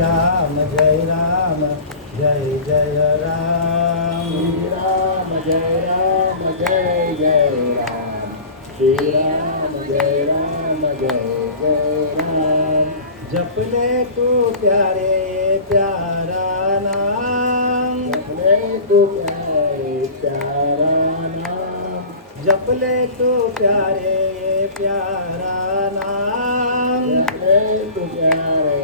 राम जय राम जय जय राम श्री राम जय राम जय जय राम श्री राम जय राम जय जय राम जप ले तू प्यारे प्यारा नाम जपले तू प्यारे प्यारा नाम जप ले तू प्यारे प्यारा नाम जपले तू प्यारे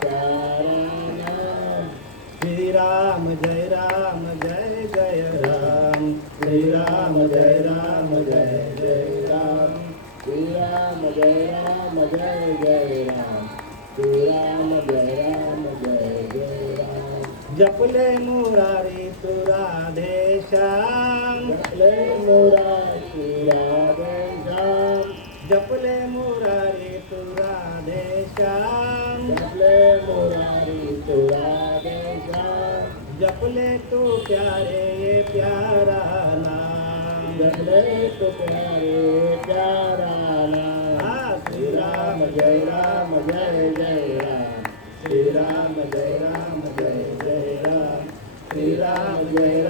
प्यारा नाम श्री राम जय जय राम श्री राम जय जय राम श्री राम जय जय राम श्री राम जय जय राम जपले मुरारी तू राधे श्याम जपले मुरारी राधे श्याम जपले मुरारी तू राधे श्याम जपले मुरारी तू राधे श्याम जपले तू प्यारे प्यारा नाम जपले तू प्यारे प्यारा नाम श्री राम जय जय राम श्री राम जय जय राम श्री राम जय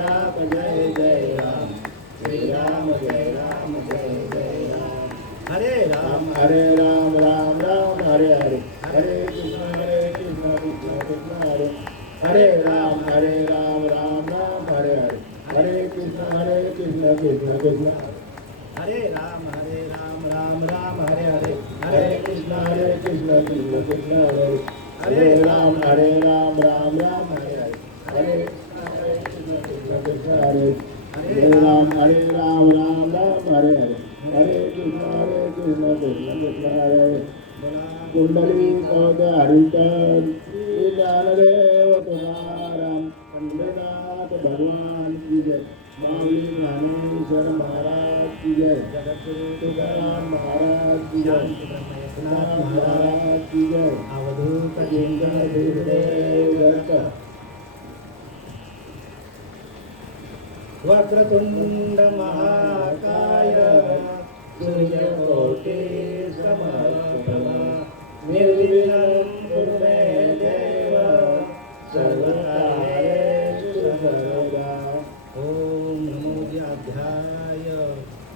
जय राम श्री राम जय जय राम हरे राम राम राम हरे हरे हरे कृष्ण कृष्ण हरे हरे राम राम राम हरे हरे हरे कृष्ण कृष्ण हरे राम राम राम हरे हरे हरे कृष्ण कृष्ण कृष्ण हरे हरे राम राम राम हरे हरे हरे कृष्ण कृष्ण हरे हरे राम राम राम हरे हरे हरे कृष्ण कृष्ण हरे कुंडली हरितन ज्ञानदेव तुकाराम पंडितनाथ भगवान की जय माऊली ज्ञानेश्वर महाराज की जय जगद्गुरु तुकाराम महाराज की जय शांती ब्रह्म एकनाथ नाथ महाराज महाराज की जय अवधूत जिंका गुरुदेव दत्त वक्रतुंड महाकाय सूर्यकोटि समप्रभा निर्विघ्नं कुरु मे देव सर्वकार्येषु सर्वदा ॐ नमो व्याध्याय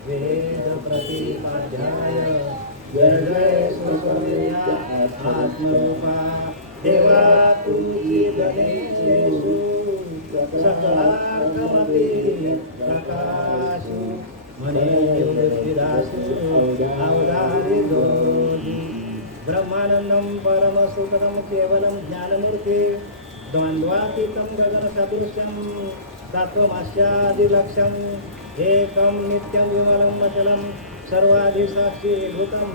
वेद प्रतिपाध्याय जय जय स्वस्वरूपा आत्मरूपा देवा तुझी गणेशेषु सकलार्थमपि प्रकाशु मने निवृत्तिदासु अवधारितोऽपि ब्रह्मानन्दं परमसुखदं केवलं ज्ञानमूर्ति द्वन्द्वातीतं गगनसदृशं तत्त्वमस्यादिलक्ष्यम् एकं नित्यं विमलं वचलं सर्वाधिसाक्षीभूतं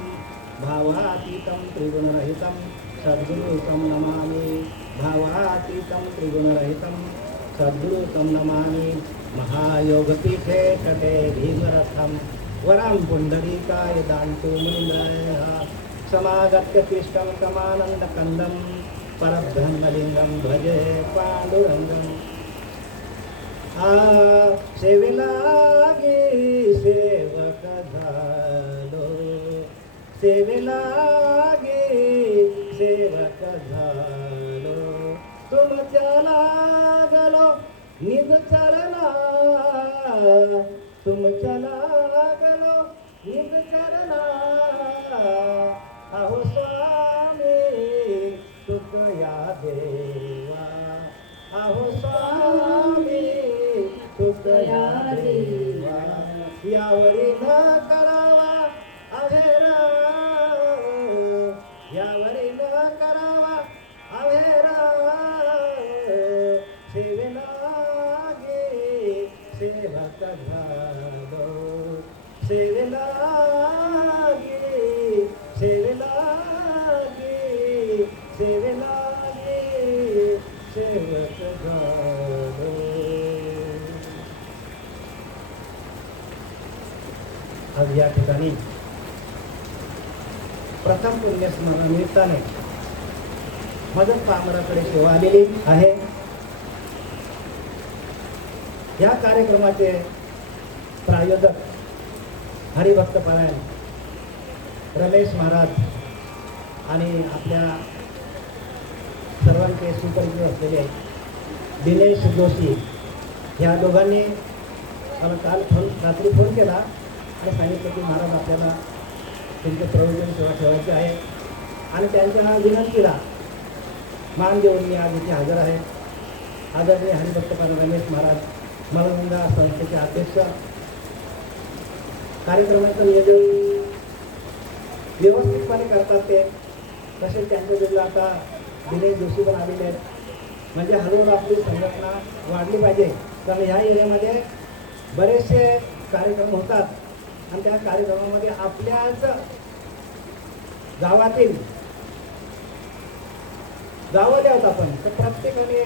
भावातीतं त्रिगुणरहितं सद्गुरुतं नमामि भावातीतं त्रिगुणरहितं सद्गुरुतं नमामि महायोगपीठे तटे भीमरथं वरं पुण्डरीकाय दान्तु मुनिन्द्रायः समागत्य तिष्ठं तमानन्दकन्दं परब्रह्मलिङ्गं भजे पाण्डुरङ्गम् सेविलागे सेवक झालो सेविलागे सेवक झालो तुमच्या लागलो निज चरणा तुमच्या लागलो निज चरणा अहो स्वामी सुख या देवा अहो स्वामी सुख या देवा यावरी न करावा अभेरा यावरी न करावा अभेरा सेवेला गे सेवक झालो सेवेला गे सेवेला गे सेवेला गे सेवक झालो. आज या ठिकाणी प्रथम पुण्यस्मरण निमित्ताने मदत पामराकडे सेवा आलेली आहे. या कार्यक्रमाचे प्रायोजक हरिभक्तपरायण रमेश महाराज आणि आपल्या सर्व सर्वांचे सुपरिचित असलेले दिनेश जोशी ह्या दोघांनी मला काल रात्री फोन केला आणि सांगितलं की महाराज आपल्याला तुमचे प्रवचन सेवा ठेवायची आहे आणि त्यांच्या विनंतीला मान देऊन मी आज इथे हजर आहे. आदरणीय हरिभक्तपरायण रमेश महाराज मलगंगा संस्थेचे अध्यक्ष, कार्यक्रमाचं नियोजन व्यवस्थितपणे करतात ते. तसेच त्यांच्या जोडीला आता दिनेश जोशी पण आलेले आहेत. म्हणजे हळूहळू आपली संघटना वाढली पाहिजे, कारण ह्या एरियामध्ये बरेचसे कार्यक्रम होतात आणि त्या कार्यक्रमामध्ये आपल्याच गावातील गावाले आहोत आपण, तर प्रत्येकाने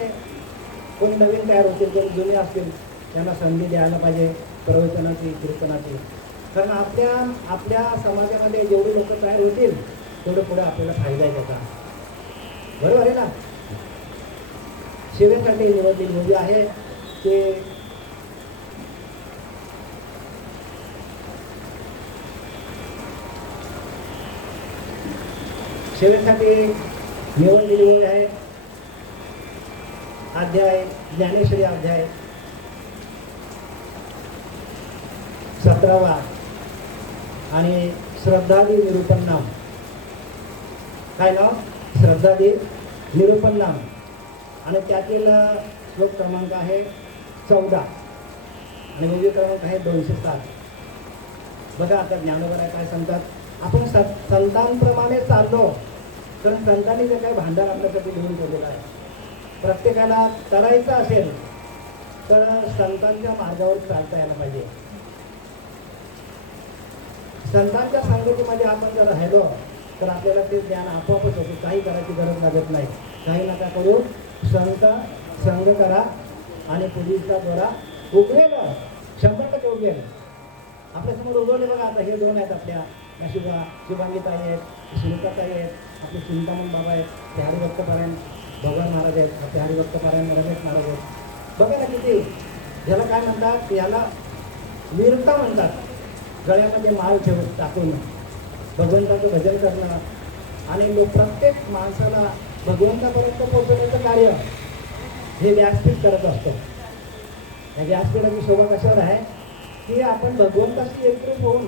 कोणी नवीन तयार होतील, कोणी जुने असतील, त्यांना संधी द्यायला पाहिजे प्रवचनाची, कीर्तनाची. कारण आपल्या समाजामध्ये जेवढे लोक तयार होतील तेवढं पुढे आपल्याला फायदा आहे त्याचा. बरोबर आहे ना? सेवेसाठी निवडलेली मुलगी आहे ते सेवेसाठी निवडलेली मुलगी आहे. अध्याय ज्ञानेश्वरी अध्याय 17वा आणि श्रद्धादी निरूपण नाम. काय नाव? श्रद्धादी निरूपण नाम. आणि त्यातील श्लोक क्रमांक आहे 14 आणि मुलगी क्रमांक आहे 207. बघा आता ज्ञानोबा काय सांगतात, आपण संतांप्रमाणे चाललो, कारण संतांनी जे काही भांडार आपल्यासाठी लिहून ठेवलेलं आहे. प्रत्येकाला करायचं असेल तर संतांच्या मार्गावर चालता यायला पाहिजे. संतांच्या संगतीमध्ये आपण जर राहिलो तर आपल्याला ते ज्ञान आपोआपच होते. काही करायची गरज लागत नाही. काही नका करू, संत संग करा आणि पुढीलचा द्वारा उगवेल, 100% उगवेल. आपल्यासमोर उगवले बघा. आता हे दोन आहेत आपल्या शुभांगीताई आहेत, सुनीताताई आहेत, आपले चिंतामण बाबा आहेत, ते हरिभक्तपरायण भगवान महाराज आहेत, आपले हरिभक्तपरायण रमेश महाराज आहेत. बघा ना किती, ह्याला काय म्हणतात, याला वीरता म्हणतात. गळ्यामध्ये माळ ठेवून टाकून भगवंताचं भजन करणं आणि प्रत्येक माणसाला भगवंतापर्यंत पोहोचवण्याचं कार्य हे व्यासपीठ करत असतो. या व्यासपीठाची शोभा कशावर आहे की आपण भगवंताशी एकरूप होऊन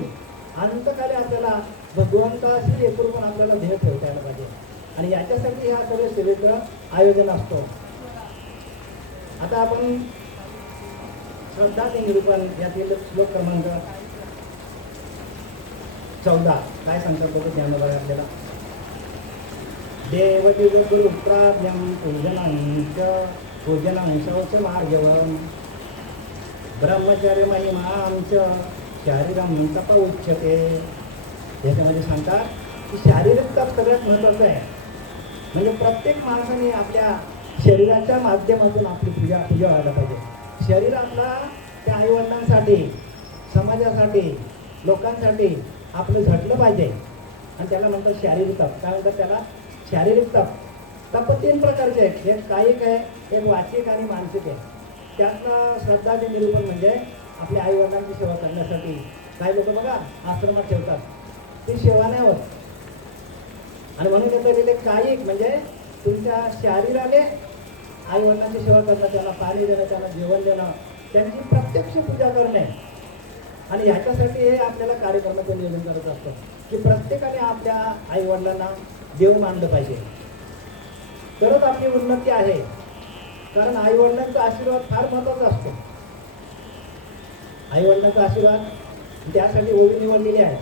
अनंतकाली आपल्याला भगवंताशी एकरूप पण आपल्याला ध्येय ठेवता यायला पाहिजे. आणि याच्यासाठी ह्या सगळ्या सेवेचं आयोजन असतो. आता आपण श्रद्धा निरूपण यातील श्लोक क्रमांक 14 काय सांगतात बघू ज्ञानोबा आपल्याला. देवदिवगुरुप्राज्ञं पूजनांश मार्गवं ब्रह्मचर्य महिमांच शारीरम तप उच्यते. याच्यामध्ये सांगतात की शारीरिक तप सगळ्यात महत्त्वाचं आहे. म्हणजे प्रत्येक माणसाने आपल्या शरीराच्या माध्यमातून आपली पूजा व्हायला पाहिजे. शरीर आपला त्या आईवडिलांसाठी, समाजासाठी, लोकांसाठी आपलं झटलं पाहिजे. आणि त्याला म्हणतात शारीरिक तप. काय म्हणतात त्याला? शारीरिक तप. तप 3 प्रकारचे आहेत. एक कायिक आहे, एक वाचिक आणि मानसिक आहे. त्यातलं श्रद्धाचे निरूपण म्हणजे आपल्या आईवडिलांची सेवा करण्यासाठी. काही लोक बघा आश्रमात ठेवतात, ती सेवा नाही होत. आणि म्हणून येतं गेले कायिक म्हणजे तुमच्या शरीराने आईवडिलांची सेवा करणं, त्यांना पाणी देणं, त्यांना जेवण देणं, त्यांची प्रत्यक्ष पूजा करणे. आणि ह्याच्यासाठी हे आपल्याला कार्यक्रमाचं नियोजन करत असतो की प्रत्येकाने आपल्या आईवडिलांना देव मानलं पाहिजे, तरच आपली उन्नती आहे. कारण आईवडिलांचा आशीर्वाद फार महत्त्वाचा असतो. आईवडिलांचा आशीर्वाद त्यासाठी ओवी निवडलेली आहे.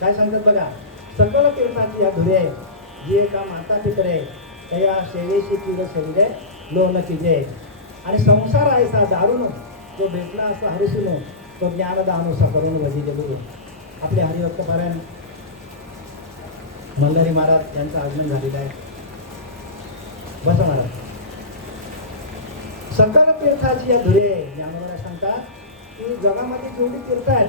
काय सांगतात बघा, सकल तीर्थाची या धुरे जे का माता पितरे त्या सेवेशी किंवा शरीर लोन किजे. आणि संसार आहे सा दारुण तो भेटला असं हरिसून तो ज्ञानदानु करून वजीले गुरु. आपले हरिभक्तपरायण मंदारी महाराज यांचं आगमन झालेलं आहे. बसा महाराज. सकल तीर्थाची या धुरे ज्ञानोबा सांगतात की जगामध्ये जेवढी तीर्थ आहेत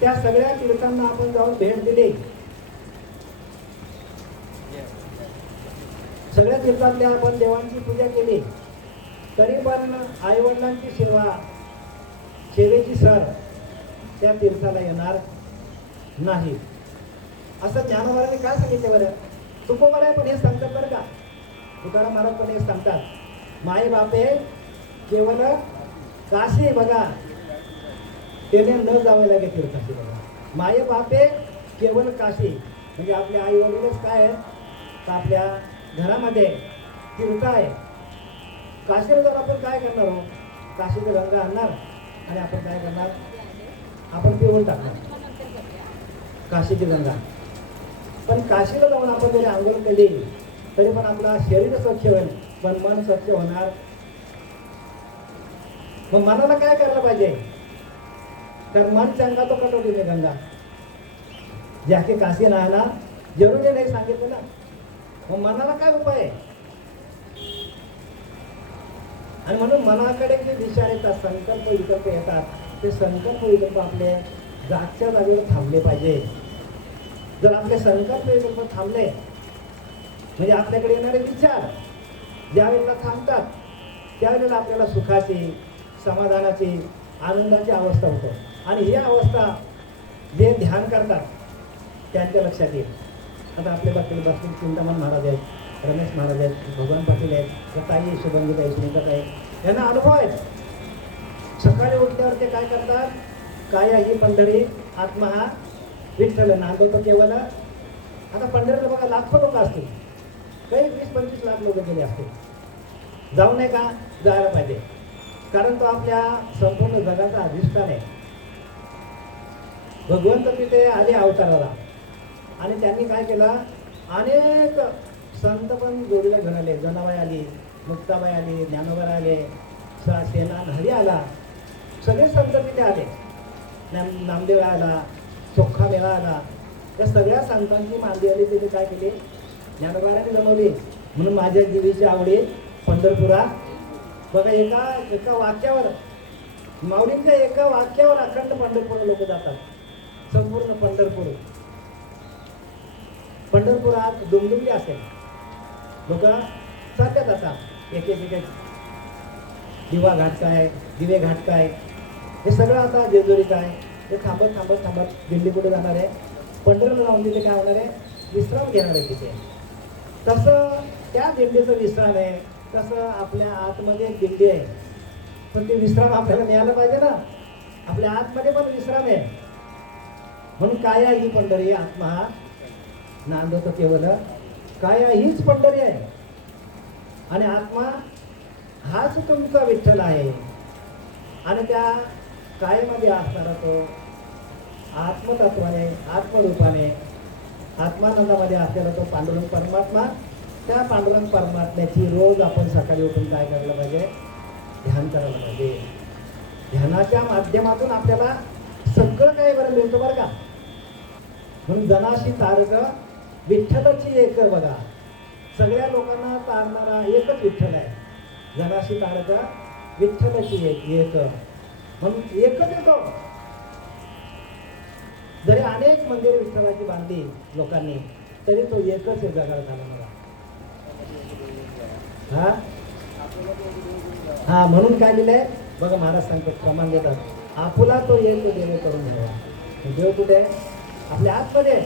त्या सगळ्या तीर्थांना आपण जाऊन भेट दिली. सगळ्या तीर्थातल्या आपण देवांची पूजा केली, तरी पण आईवडिलांची सेवा, सेवेची सर त्या तीर्थाला येणार नाही. असं ज्ञानोबाने काय सांगितलं बरं? तुकोबाला पण हे सांगतात बरं का. तुकाराम महाराज पण हे सांगतात, माय बापे केवळ काशी बघा, त्याने न जावं लागे तीर्थाशी बघा. माय बापे केवळ काशी म्हणजे आपले आई वडीलच काय आहे तर आपल्या घरामध्ये तीर्थ आहे. काशीला जाऊन आपण काय करणार हो? काशीची गंगा आणणार आणि आपण काय करणार? आपण पिऊन टाकणार काशीची गंगा. पण काशीला जाऊन आपण जरी आंघोळ केली तरी पण आपला शरीर स्वच्छ होईल, पण मन स्वच्छ होणार. मग मनाला काय करायला पाहिजे? तर मन चंगा तो कटोटी में गंगा, ज्याके काशी नहाना जरुरी नाही सांगितलं ना. मग मनाला काय उपाय आहे? आणि म्हणून मनाकडे जे विचार येतात, संकल्प विकल्प येतात, ते संकल्प विकल्प आपले जागच्या जागेवर थांबले पाहिजे. जर आपले संकल्प विकल्प थांबले म्हणजे आपल्याकडे येणारे विचार ज्या वेळेला थांबतात त्यावेळेला आपल्याला सुखाची, समाधानाची, आनंदाची अवस्था होतो. आणि ही अवस्था जे ध्यान करतात त्यांच्या लक्षात येईल. आता आपल्या बाबतीत बसतील चिंतामण महाराज आहेत, रमेश महाराज आहेत, भगवान पाटील आहेत, ताई शुभंगीताई, सुनीताताई, यांना अनुभव आहेत. सकाळी उठल्यावर ते काय करतात? काय ही पंढरी, आत्मा हा विठ्ठल नांदवतो केवळ. आता पंढरीला बघा लाखो लोक असतील, काही 20-25 लाख लोक गेले असतील. जाऊ नये का? जायला पाहिजे, कारण तो आपल्या संपूर्ण जगाचा अधिष्ठान आहे. भगवंत तिथे आले अवताराला आणि त्यांनी काय केलं? अनेक संत पण जोडीला घेऊन आले. जनाबाई आली, मुक्ताबाई आली, ज्ञानोबा आले, सेना हरी आला, सगळे संत तिथे आले. नामदेव आला, चोखा मेळा आला. या सगळ्या संतांची मांदी आली. त्यांनी काय केली? ज्ञानोबाने जमवली. म्हणून माझ्या देवीची आवडी पंढरपुरा. बघा, एका वाक्यावर, माऊलींच्या एका वाक्यावर अखंड पंढरपूर लोक जातात. संपूर्ण पंढरपुरात दुमदुमली असेल, लोक चालतात. आता एक दिवा घाट काय, दिवे घाट काय, हे सगळं आता जेजुरी काय, ते थांबत थांबत थांबत दिंडी कुठे जाणार आहे? पंढरपूर जाऊन तिथे काय होणार आहे? विश्राम घेणार आहे तिथे. तसं त्या दिंडीचं विश्राम आहे, तसं आपल्या आतमध्ये एक दिंडी आहे, पण ते विश्राम आपल्याला मिळालं पाहिजे ना. आपल्या आतमध्ये पण विश्राम आहे. म्हणून काया ही पंढरी, आत्मा हा नांदतो केवळ. काया हीच पंढरी आहे आणि आत्मा हाच तुमचा विठ्ठल आहे. आणि त्या कायेमध्ये असणारा तो आत्मतत्वाने, आत्मरूपाने, आत्मानंदामध्ये असलेला तो पांडुरंग परमात्मा, त्या पांडुरंग परमात्म्याची रोज आपण सकाळी उठून काय करायला पाहिजे? ध्यान करायला पाहिजे. ध्यानाच्या माध्यमातून आपल्याला सगळं काही बरं मिळतं बरं का. म्हणून जनाशी तारक विठ्ठलाची एक बघा, सगळ्या लोकांना तारणारा एकच विठ्ठल आहे. जनाशी तारक विठ्ठलाची एक म्हणून एकच येतो. जरी अनेक मंदिर विठ्ठलाची बांधली लोकांनी, तरी तो एकच आहे जगाला झाला मला. हा म्हणून काय दिलंय बघा, महाराज सांगतो, प्रमाण देतात, आपुला तो एक देव करून घ्यावा. देव कुठे आहे? आपल्या आतमध्ये.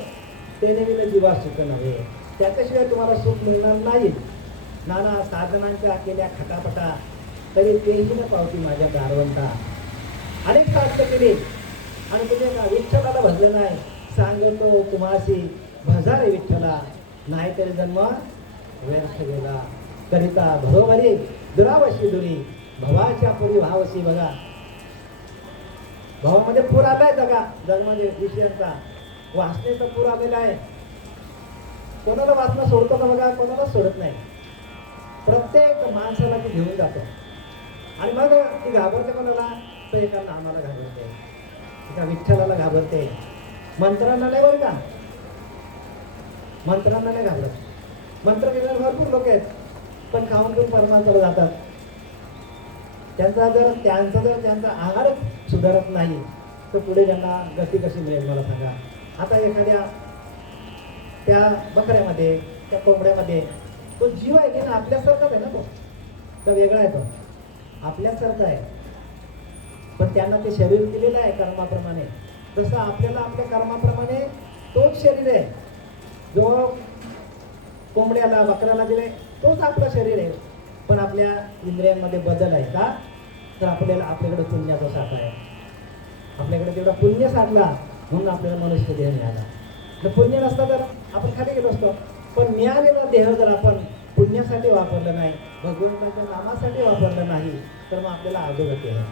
त्याने विना जीवा सुख नव्हे, त्याच्याशिवाय तुम्हाला सुख मिळणार नाही. नाना साधनांच्या केल्या खटापटा, तरी तेही न पावती माझ्या दारवंता. अनेक साध्य केली आणि तुम्ही का विठ्ठलाला भजलं नाही. सांगतो तुम्हाशी भजा रे विठ्ठला, नाहीतरी जन्म व्यर्थ गेला. करिता भरोभरी दुरावशी दुरी, भवाच्या पुरी भावशी. बघा, भावामध्ये पूर आलाय बघा, जन्मामध्ये विषयांचा वासनेचा पूर आलेला आहे. कोणाला वाचणं सोडतो का बघा? कोणाला सोडत नाही. प्रत्येक माणसाला ती घेऊन जातो आणि मग ती घाबरते कोणाला? तो एका नामाला घाबरते, एका विठ्ठलाला घाबरते. मंत्रांना नाही बरं का, मंत्रांना नाही घाबरत. मंत्र घेणारे भरपूर लोक आहेत, पण खाऊन पिऊन परमात्म्याला जातात. त्यांचा आहार सुधारत नाही तर पुढे त्यांना गती कशी मिळेल मला सांगा. आता एखाद्या त्या बकऱ्यामध्ये, त्या कोंबड्यामध्ये तो जीव आहे की ना, आपल्यासारखाच आहे ना. तो तर वेगळा आहे, तो आपल्यासारखा आहे, पण त्यांना ते शरीर दिलेलं आहे कर्माप्रमाणे. तसं आपल्याला आपल्या कर्माप्रमाणे तोच शरीर आहे जो कोंबड्याला बकऱ्याला दिले, तोच आपलं शरीर आहे. पण आपल्या इंद्रियांमध्ये बदल आहे का? तर आपल्याकडे पुण्याचा साठा आहे. आपल्याकडे तेवढा पुण्य साठला म्हणून आपल्याला मनुष्य देह मिळाला. जर पुण्य नसता तर आपण खाली गेलो असतो. पण मिळालेला देह जर आपण पुण्यासाठी वापरलं नाही, भगवंताच्या नामासाठी वापरलं नाही, तर मग आपल्याला अधोगती आहे.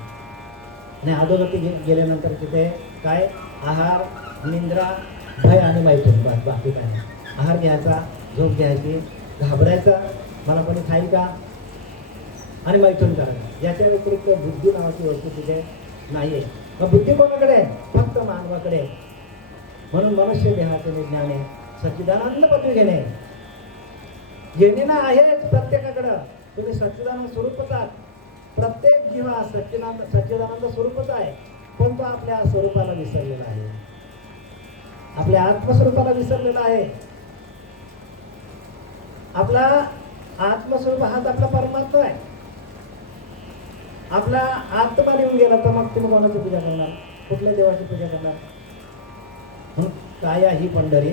आणि अधोगती गेल्यानंतर तिथे काय? आहार, निद्रा, भय आणि मैथून, बस बाकी काय नाही. आहार घ्यायचा, झोप घ्यायची, घाबरायचा मला कोणी खाईल का, आणि मैथून करायचं. याच्या व्यतिरिक्त बुद्धी नावाची वस्तू तिथे नाही आहे. मग बुद्धी कोणाकडे आहे? फक्त मानवाकडे आहे. म्हणून मनुष्य देहाचे विज्ञान आहे सच्चिदानंद पदवी घेणे. घेणे ना आहेच प्रत्येकाकडं. तुम्ही सच्चिदानंद स्वरूपच आहात. प्रत्येक जीव हा सच्चिदानंद स्वरूपच आहे. पण तो आपल्या स्वरूपाला विसरलेला आहे, आपल्या आत्मस्वरूपाला विसरलेला आहे. आपला आत्मस्वरूप हाच आपला परमात्मा आहे. आपला आत्मा निघून गेला तर मग तुम्ही कोणाची पूजा करणार? कुठल्या देवाची पूजा करणार? काया ही पंढरी,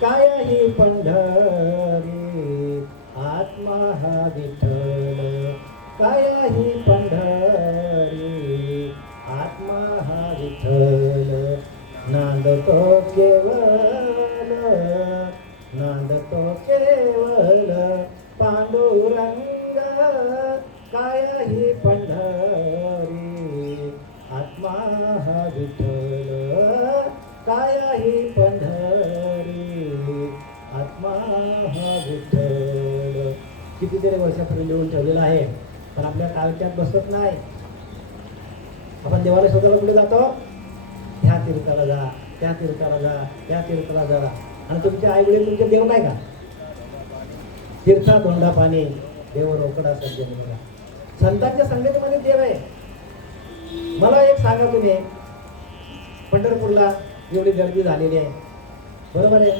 काया ही पंढरी, आत्मा हा विठ्ठल. काया ही पंढरी, आत्मा हा विठ्ठल. नांदतो केवल, नांदतो केवल पांडुरंग. काया ही पंढरी, आत्मा हा विठ्ठल. काया ही पंढरी, आत्मा हा विठ्ठल. कितीतरी वर्षापूर्वी लिहून ठेवलेलं आहे, पण आपल्या काळच्यात बसत नाही. आपण देवाला शोधायला कुठे जातो? ह्या तीर्थाला जा, त्या तीर्थाला जा, त्या तीर्थाला जा. आणि तुमचे आई वडील तुमचे देव नाही का? तीर्था धोंडा पाणी, देव रोकडा सज्जन बघा. संतांच्या संगतीमध्ये देव आहे. मला एक सांगा तुम्ही, पंढरपूरला एवढी गर्दी झालेली आहे, बरोबर आहे?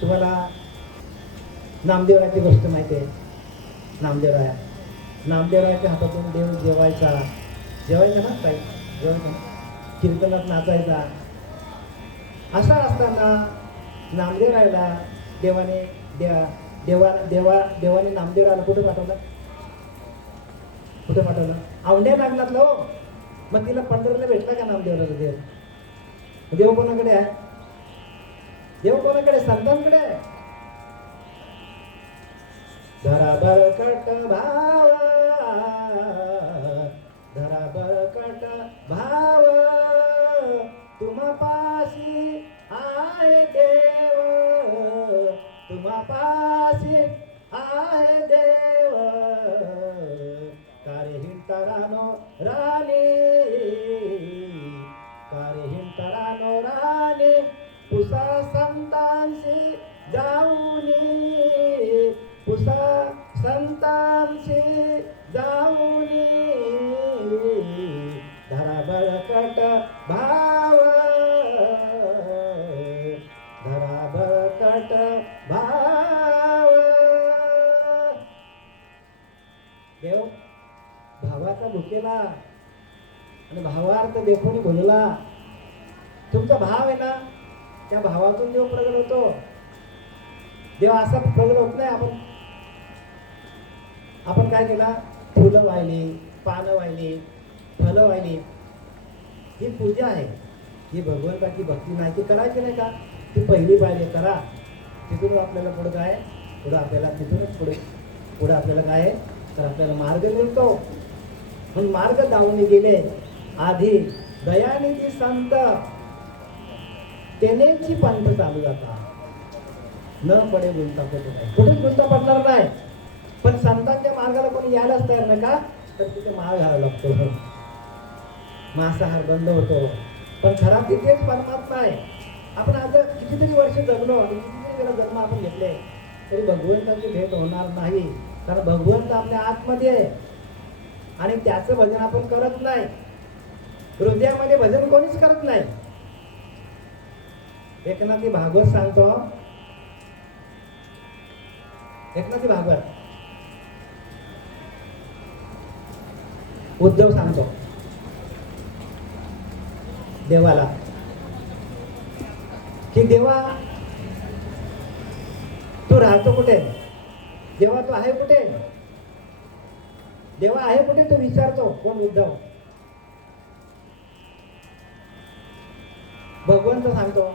तुम्हाला नामदेवरायाची गोष्ट माहिती आहे. नामदेवरायाच्या हातातून देव जेवायचा ना ताई, जेवायचा ना, कीर्तनात नाचायचा. असा असताना नामदेवरायाला देवाने नामदेवरायाला कुठे पाठवलं? औंढ्या नागनाथला. हो, मग तिला पंढरीला भेटला का नामदेवराला देव? देव कोणाकडे आहे? देव कोणाकडे? संतांकडे. धरा बळकट भावा, धरा बळकट भाव, तुम्हापाशी आहे देव, तुम्हापाशी आहे देव. कारे हिंडतारानो राणी, कारे हिंडतारानो राणी, पुसा संतांशी जाऊनी, पुसा संतांशी जाऊनी. धरा बळकट भाव, धरा बळकट भाव. देव भावाचा भुकेला आणि भावार्थ देखून बोलला. तुमचा भाव आहे ना, त्या भावातून देव प्रगट होतो. देव असा प्रगट होत नाही. आपण काय केला? फुलं वाहिली, पानं वाहिली, फलं वाहिली. ही पूजा आहे, ही भगवंताची भक्ती नाही. ती करायची नाही का? ती पहिली पाहिजे करा. तिथून आपल्याला पुढं काय? पुढं आपल्याला तिथूनच पुढे आपल्याला काय? तर आपल्याला मार्ग मिळतो. म्हणून मार्ग दावून गेले आधी दयानिधी संत, तेनेची पंथ चालू जाता. न पडे गुंता पडतो नाही, कुठेच गुंता पडणार नाही. पण संतांच्या मार्गाला कोणी यायलाच तयार नाही का? तर तिथे माळ घालावा लागतो, मांसाहार बंद होतो. पण खरा तिथेच परमात्मा आहे. आपण आज कितीतरी वर्ष जगलो आणि कितीतरी वेळा जन्म आपण घेतले तरी भगवंताची भेट होणार नाही. कारण भगवंत आपल्या आतमध्ये आहे आणि त्याचं भजन आपण करत नाही. हृदयामध्ये भजन कोणीच करत नाही. एकनाथी भागवत सांगतो, एकनाथी भागवत उद्धव सांगतो देवाला की देवा तू राहतो कुठे? देवा तो आहे कुठे? देवा आहे कुठे तो विचारतो. कोण? उद्धव. भगवंत सांगतो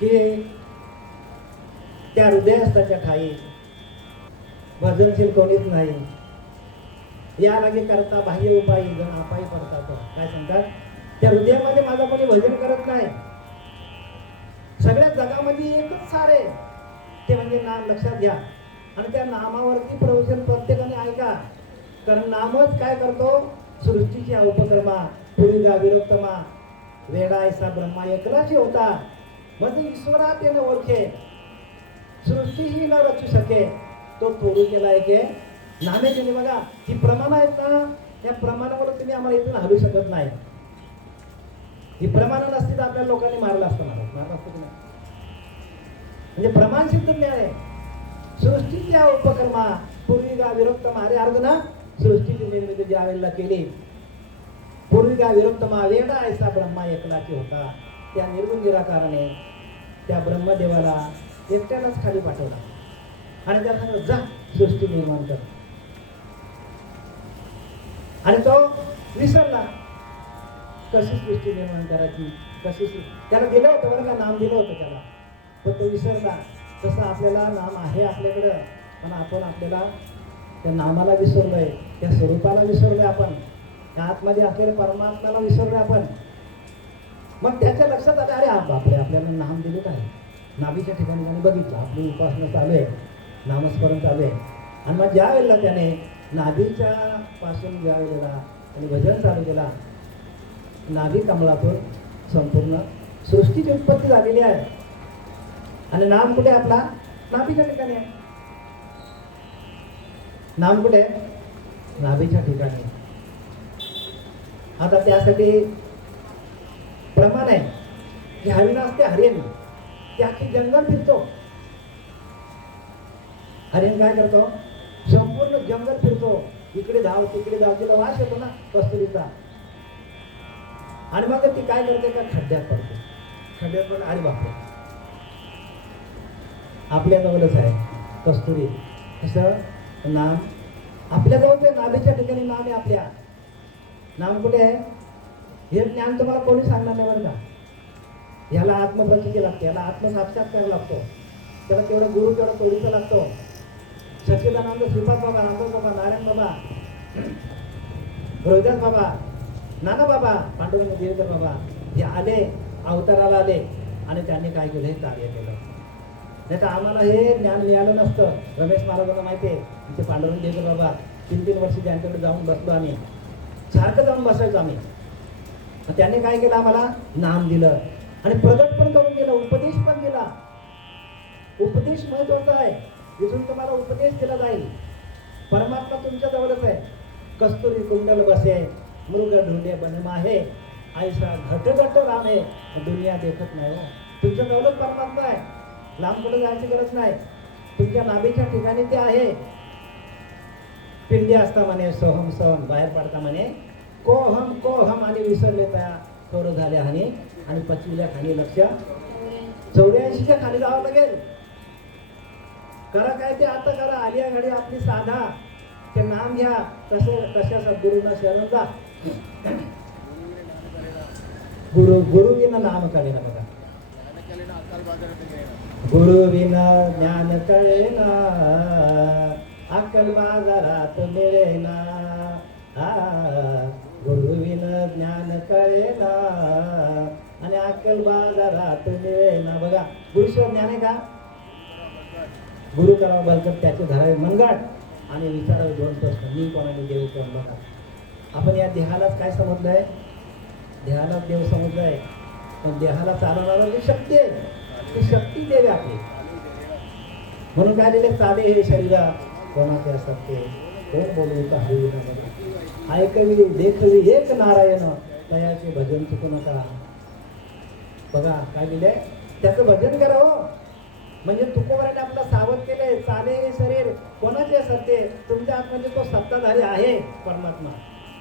की त्या हृदयस्थाच्या ठाई भजनशील कोणीच नाही, या लागे करता बाह्य उपाय जण अपायी पडतात. काय सांगतात? त्या हृदयामध्ये माझा कोणी भजन करत नाही. सगळ्या जगामध्ये एकच सार आहे, ते म्हणजे नाम. लक्षात घ्या. आणि त्या नामावरती प्रवचन प्रत्येकाने ऐका. कारण नामच काय करतो? सृष्टीची उपक्रमा पुरीगा विरोक्तमा वेडा ऐसा ब्रह्मा एकलाची होता. म्हणजे ईश्वरात येणं ओळखे, सृष्टीही न रचू शके, तो थोडू केला की नामे केले. बघा ही प्रमाण आहेत ना, या प्रमाणावर तुम्ही आम्हाला इथून हलू शकत नाही. ही प्रमाण नसती तर आपल्या लोकांनी मारलं असतं. मारलं असतं की नाही? म्हणजे प्रमाण सिद्ध ज्ञान आहे. सृष्टीच्या उपक्रमा पूर्विका विरोक्तमा. अरे अर्जुना, सृष्टीची निर्मिती ज्या वेळेला केली, पूर्विका विरोक्तमा वेडा ऐसा ब्रह्मा एकलाची होता. त्या निर्गुण निराकाराने त्या ब्रह्मदेवाला एकट्यालाच खाली पाठवला आणि त्या सांगितलं जा सृष्टी निर्माण कर. आणि तो विसरला कशी सृष्टी निर्माण करायची, कशी. त्याला दिलं होतं बरं का, नाम दिलं होतं त्याला, पण तो विसरला. तसं आपल्याला नाम आहे आपल्याकडं, पण आपण आपल्याला त्या नामाला विसरलोय, त्या स्वरूपाला विसरलोय, आपण त्या आतमध्ये असलेल्या परमात्म्याला विसरलोय आपण. मग त्याच्या लक्षात आलं, अरे बापरे, आपल्याला नाम दिले काय. नाभीच्या ठिकाणी त्याने बघितलं, आपली उपासना चालू आहे, नामस्मरण चालू आहे. आणि मग ज्या वेळेला त्याने नाभीच्या पासून ज्या वेळेला त्याने भजन चालू केला, नाभी कमळातून संपूर्ण सृष्टीची उत्पत्ती झालेली आहे. आणि नाम कुठे? आपला नाभीच्या ठिकाणी आहे. नाम कुठे? नाभीच्या ठिकाणी. आता त्यासाठी प्रमाण आहे की हरिण असते, हरिण ते अख्खी जंगल फिरतो. हरिण काय करतो? संपूर्ण जंगल फिरतो, इकडे धाव तिकडे धाव. तिला वास येतो ना कस्तुरीचा. आणि मग ती काय करते? का खड्ड्यात पडते. खड्ड्यात पडते, अरे बापरे, आपल्या जवळच आहे कस्तुरी. कसं? नाम आपल्या जवळच आहे, नाभीच्या ठिकाणी नाम आहे आपल्या. नाम कुठे आहे? हे ज्ञान तुम्हाला कोणी सांगणार नाही बरं का. याला आत्मप्रचिती लागते, याला आत्मसाक्षात्कार लागतो, त्याला तेवढा गुरु तेवढा तोडीचा लागतो. सच्चिदानंद श्रीपाद बाबा, रामदास बाबा, नारायण बाबा, रोहिदास बाबा, नाना बाबा, पांडुरंग देवकर बाबा हे आले, अवताराला आले आणि त्यांनी काय केलं? हे कार्य केलं. नाही तर आम्हाला हे ज्ञान मिळालं नसतं. रमेश महाराजांना माहिती आहे, ते पांडुरंग देवकर बाबा 3-3 वर्ष त्यांच्याकडे जाऊन बसलो आम्ही, सारखं जाऊन बसायचो आम्ही. त्यांनी काय केलं? आम्हाला नाम दिलं आणि प्रगट पण करून दिलं, उपदेश पण दिला. उपदेश महत्वाचा आहे. इथून तुम्हाला उपदेश दिला जाईल. परमात्मा तुमच्या जवळच आहे. कस्तुरी कुंडल बसे मृग ढुंडे बनमाहे ऐसा घट घट राम आहे. दुनिया देखत नाही हो. तुमच्या जवळच परमात्मा आहे, लांब कुठे जायची गरज नाही. तुमच्या नाभीच्या ठिकाणी ते आहे. पिंडी असता म्हणे सोहम सोहम, बाहेर पडता म्हणे कोहम कोहम. आणि विसरले त्या थोर झाल्या हानी आणि 25ल्या खाली लक्ष 84च्या खाली जावं लागेल. करा काय ते आता करा. आलिया घडी आपली साधा, ते नाम घ्या. तशा सद्गुरूंना शरण जा. गुरु विना नाम कळेना. बघा, गुरु विना ज्ञान कळेना, अक्कल बाजारात मिळेना. गुरु विना ज्ञान कळेना आणि अक्कल बाजारात मिळेना. बघा, गुरुशिवाय ज्ञान आहे का? गुरु करावा बलकर, त्याचे धरावे मनगट आणि विचारावे 2 प्रश्न, मी कोणाने देव कोण. बघा, आपण या देहालाच काय समजलंय? देहाला देव समजलाय, पण देहाला चालवणारा जी शक्ती आहे, ती शक्ती देवी आपली. म्हणून काय दिले? चाले हे शरीर कोणाचे असतात ते, कोण बोलू हवी ना. ऐकवी देखवी एक नारायण, तयाचे भजन चुकू नका. बघा काय दिले? त्याचं भजन करा हो. म्हणजे तुकोबाराने आपला सावध केलंय. चाले हे शरीर कोणाचे असतात ते, तुमच्या आतमध्ये तो सत्ताधारी आहे परमात्मा.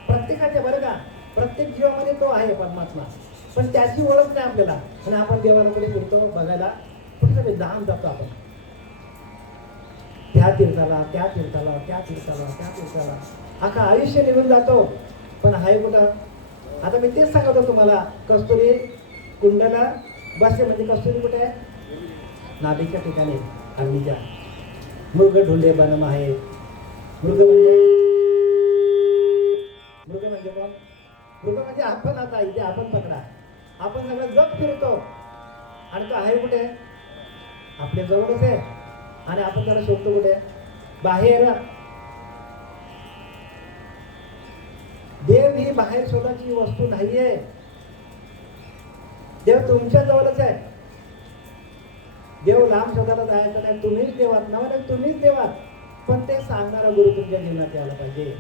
प्रत्येकाच्या, बरं का, प्रत्येक जीवामध्ये तो आहे परमात्मा, पण त्याची ओळख नाही आपल्याला. आणि आपण देवाला कुठे फिरतो बघायला, कुठे सगळे जाम जातो आपण. त्या तीर्थाला, त्या तीर्थाला, त्या तीर्थाला, त्या तीर्थाला अख्खा आयुष्य निघून जातो. पण हाय कुठं? आता मी तेच सांगतो तुम्हाला, कस्तुरी कुंडला बसते म्हणजे कस्तुरी कुठे आहे? नाभीच्या ठिकाणी, अग्नीच्या. मृग ढोले बनम आहे. मृग म्हणजे कोण? मृग म्हणजे आपण. आता इथे आपण पकडा, आपण सगळं जग फिरतो आणि तो आहे कुठे? आपल्या जवळच आहे. आणि आपण त्याला शोधतो कुठे? बाहेर. देव ही बाहेर शोधाची वस्तू नाहीये. देव तुमच्या जवळच आहे. देव लांब शोधायला जायचं नाही. तुम्हीच देवात नव्हे, तुम्हीच देवात. पण ते सांगणारा गुरु तुमच्या जीवनात यायला पाहिजे.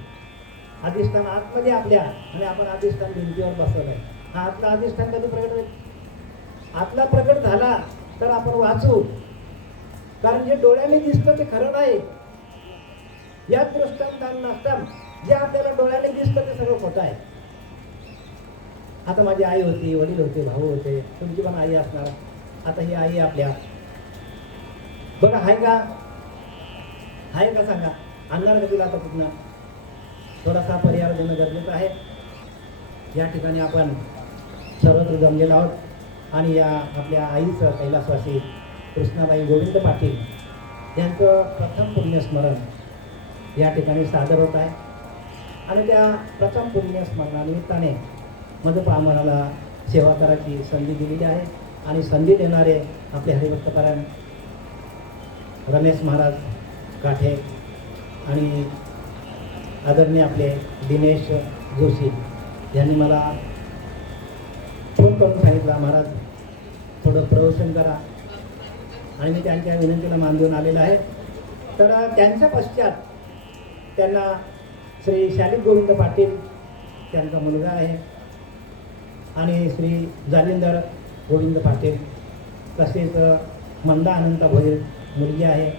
अधिष्ठान आतमध्ये आपल्या, आणि आपण अधिष्ठान भिंतीवर बसवलंय. हा आतला अधिष्ठान कधी प्रगट होईल? आतला प्रगट झाला तर आपण वाचू. कारण जे डोळ्याने दिसतं ते खरं नाही. या दृष्टांत नसतं. जे आपल्याला डोळ्याने दिसतं ते सगळं खोटं आहे. आता माझी आई होती, वडील होते, भाऊ होते, तुमची पण आई असणार. आता ही आई आपल्या बघा आहे का? आहे का सांगा? आणणार का तिला आता कुठनं? थोडासा परिहार देणं गरजेचं आहे. या ठिकाणी आपण सर्वत्र जमलेलो आहोत आणि या आपल्या आईचं कैलासवासी कृष्णाबाई गोविंद पाटील यांचं प्रथम पुण्यस्मरण या ठिकाणी सादर होत आहे. आणि त्या प्रथम पुण्यस्मरणानिमित्ताने मधुपामनाला सेवा करायची संधी दिलेली आहे. आणि संधी देणारे आपले हरिभक्तपरायण रमेश महाराज काठे आणि आदरणीय आपले दिनेश जोशी यांनी मला फोन करून सांगितलं, महाराज थोडं प्रवचन करा. आणि मी त्यांच्या विनंतीला मान देऊन आलेलं आहे. तर त्यांच्या पश्चात त्यांना श्री शालिक गोविंद पाटील त्यांचा मुलगा आहे आणि श्री जालिंदर गोविंद पाटील, तसेच मंदा अनंत भोईर मुलगी आहे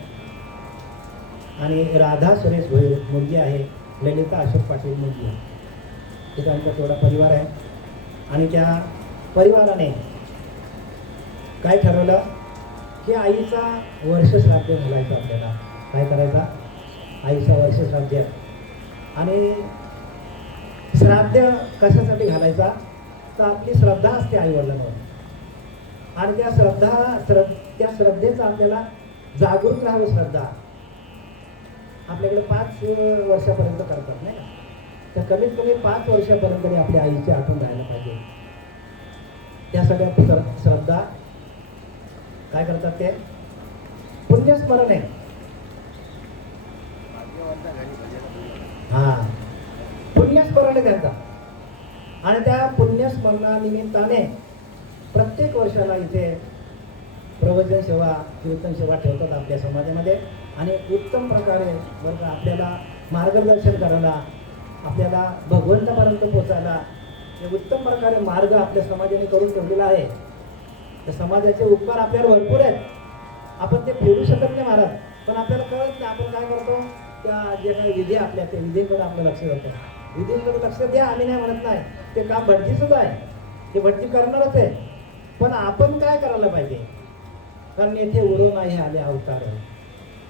आणि राधा सुरेश भोईर मुलगी आहे, ललिता अशोक पाटील मुलगी आहे. हे त्यांचा थोडा परिवार आहे. आणि त्या परिवाराने काय ठरवलं की आईचा वर्षश्राद्ध घालायचा. आपल्याला काय करायचा? आईचा वर्षश्राद्ध. आणि श्राद्ध कशासाठी घालायचा? तर आपली श्रद्धा असते आईवडिलांवर. आणि त्या श्रद्धेचा आपल्याला जागरूक राहावं. श्रद्धा आपल्याकडे 5 वर्षापर्यंत करतात नाही का? तर कमीत कमी 5 वर्षापर्यंत तरी आपल्या आईची आठवण राहायला पाहिजे. त्या सगळ्या श्रद्धा काय करतात? ते पुण्यस्मरण आहे. हा पुण्यस्मरण आहे त्यांचा. आणि त्या पुण्यस्मरणानिमित्ताने प्रत्येक वर्षाला इथे प्रवचन सेवा, कीर्तन सेवा ठेवतात आपल्या समाजामध्ये. आणि उत्तम प्रकारे बरं का आपल्याला मार्गदर्शन करायला, आपल्याला भगवंतापर्यंत पोचायला हे उत्तम प्रकारे मार्ग आपल्या समाजाने करून ठेवलेला आहे. त्या समाजाचे उपकार आपल्याला भरपूर आहेत. आपण ते फेडू शकत नाही महाराज, पण आपल्याला कळत नाही. आपण काय करतो? त्या जे काही विधी आपल्या त्या विधींकडे आपलं लक्ष जातं. विधींकडे लक्ष द्या, आम्ही नाही म्हणत नाही. ते काम भटजीचंच आहे, ते भटजी करणारच आहे. पण आपण काय करायला पाहिजे? कारण येथे उरो नाही आले अवतार.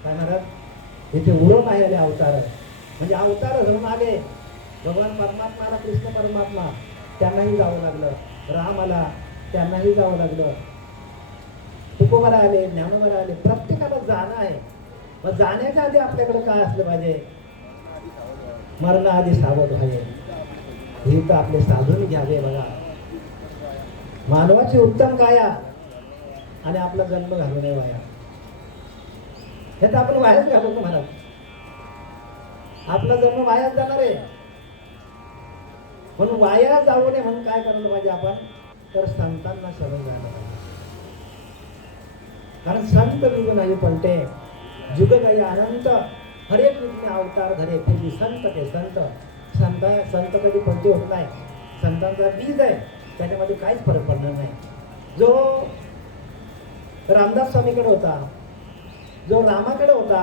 काय महाराज? इथे उरो नाही आले अवतार म्हणजे अवतार धरून आले. भगवान परमात्माला, कृष्ण परमात्मा त्यांनाही जावं लागलं. राम आला, त्यांनाही जावं लागलं. तुकोबाला आले, ज्ञानोबाला आले. प्रत्येकाला जाणं आहे. मग जाण्याच्या आधी आपल्याकडे काय असलं पाहिजे? मरणाआधी सावध व्हावे. ही तर आपले साधून घ्यावे. बघा, मानवाची उत्तम काया आणि आपला जन्म घालू नये वाया. हे तर आपण वायाच घालवतो महाराज. आपला जन्म वायाच जाणार आहे. म्हणून वाया जाऊ नये म्हणून काय करायला पाहिजे आपण? तर संतांना शरण जायला पाहिजे. कारण संत युग नाही पलटे, जुग गई अनंत, हरेक युग में अवतार धरे फिर संत के संत. संत कधी पलटे होत नाही. संतांचा बीज आहे, त्याच्यामध्ये काहीच फरक पडणार नाही. जो रामदास स्वामीकडे होता, जो रामाकडे होता,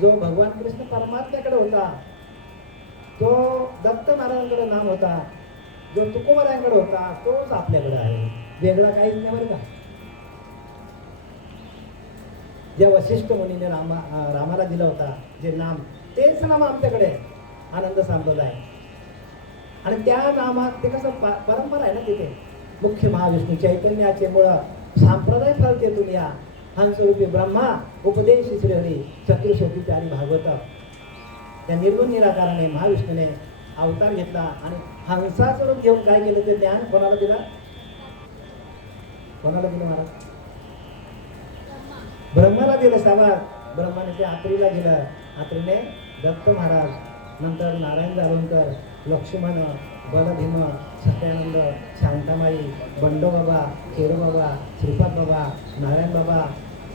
जो भगवान कृष्ण परमात्म्याकडे होता, तो दत्त महाराजांकडे नाम होता, जो तुकोबारायांकडे होता, तोच आपल्याकडे आहे. वेगळा काहीच नाही बरं का. ज्या वशिष्ठ मुनीने रामाला दिला होता जे नाम, तेच नाम आमच्याकडे आनंद संप्रदाय. आणि त्या नामात ते कसं परंपरा आहे ना तिथे. मुख्य महाविष्णू चैतन्याचे मुळं संप्रदाय फल तेथून या. हंसरूपी ब्रह्मा उपदेश श्रीहरी चतुर्शोती प्यारी भागवत. त्या निर्गुण निराकाराने महाविष्णूने अवतार घेतला आणि हंसाचं रूप घेऊन काय केलं ते ज्ञान कोणाला दिलं? कोणाला दिलं महाराज? ब्रह्माला दिलं सावार. ब्रह्माने ते आत्रीला दिलं. आत्रीने दत्त महाराज, नंतर नारायण जालवणकर, लक्ष्मण, बलभीम, सत्यानंद, शांतामाई, बंडो बाबा, केरू बाबा, श्रीपाद बाबा, नारायण बाबा,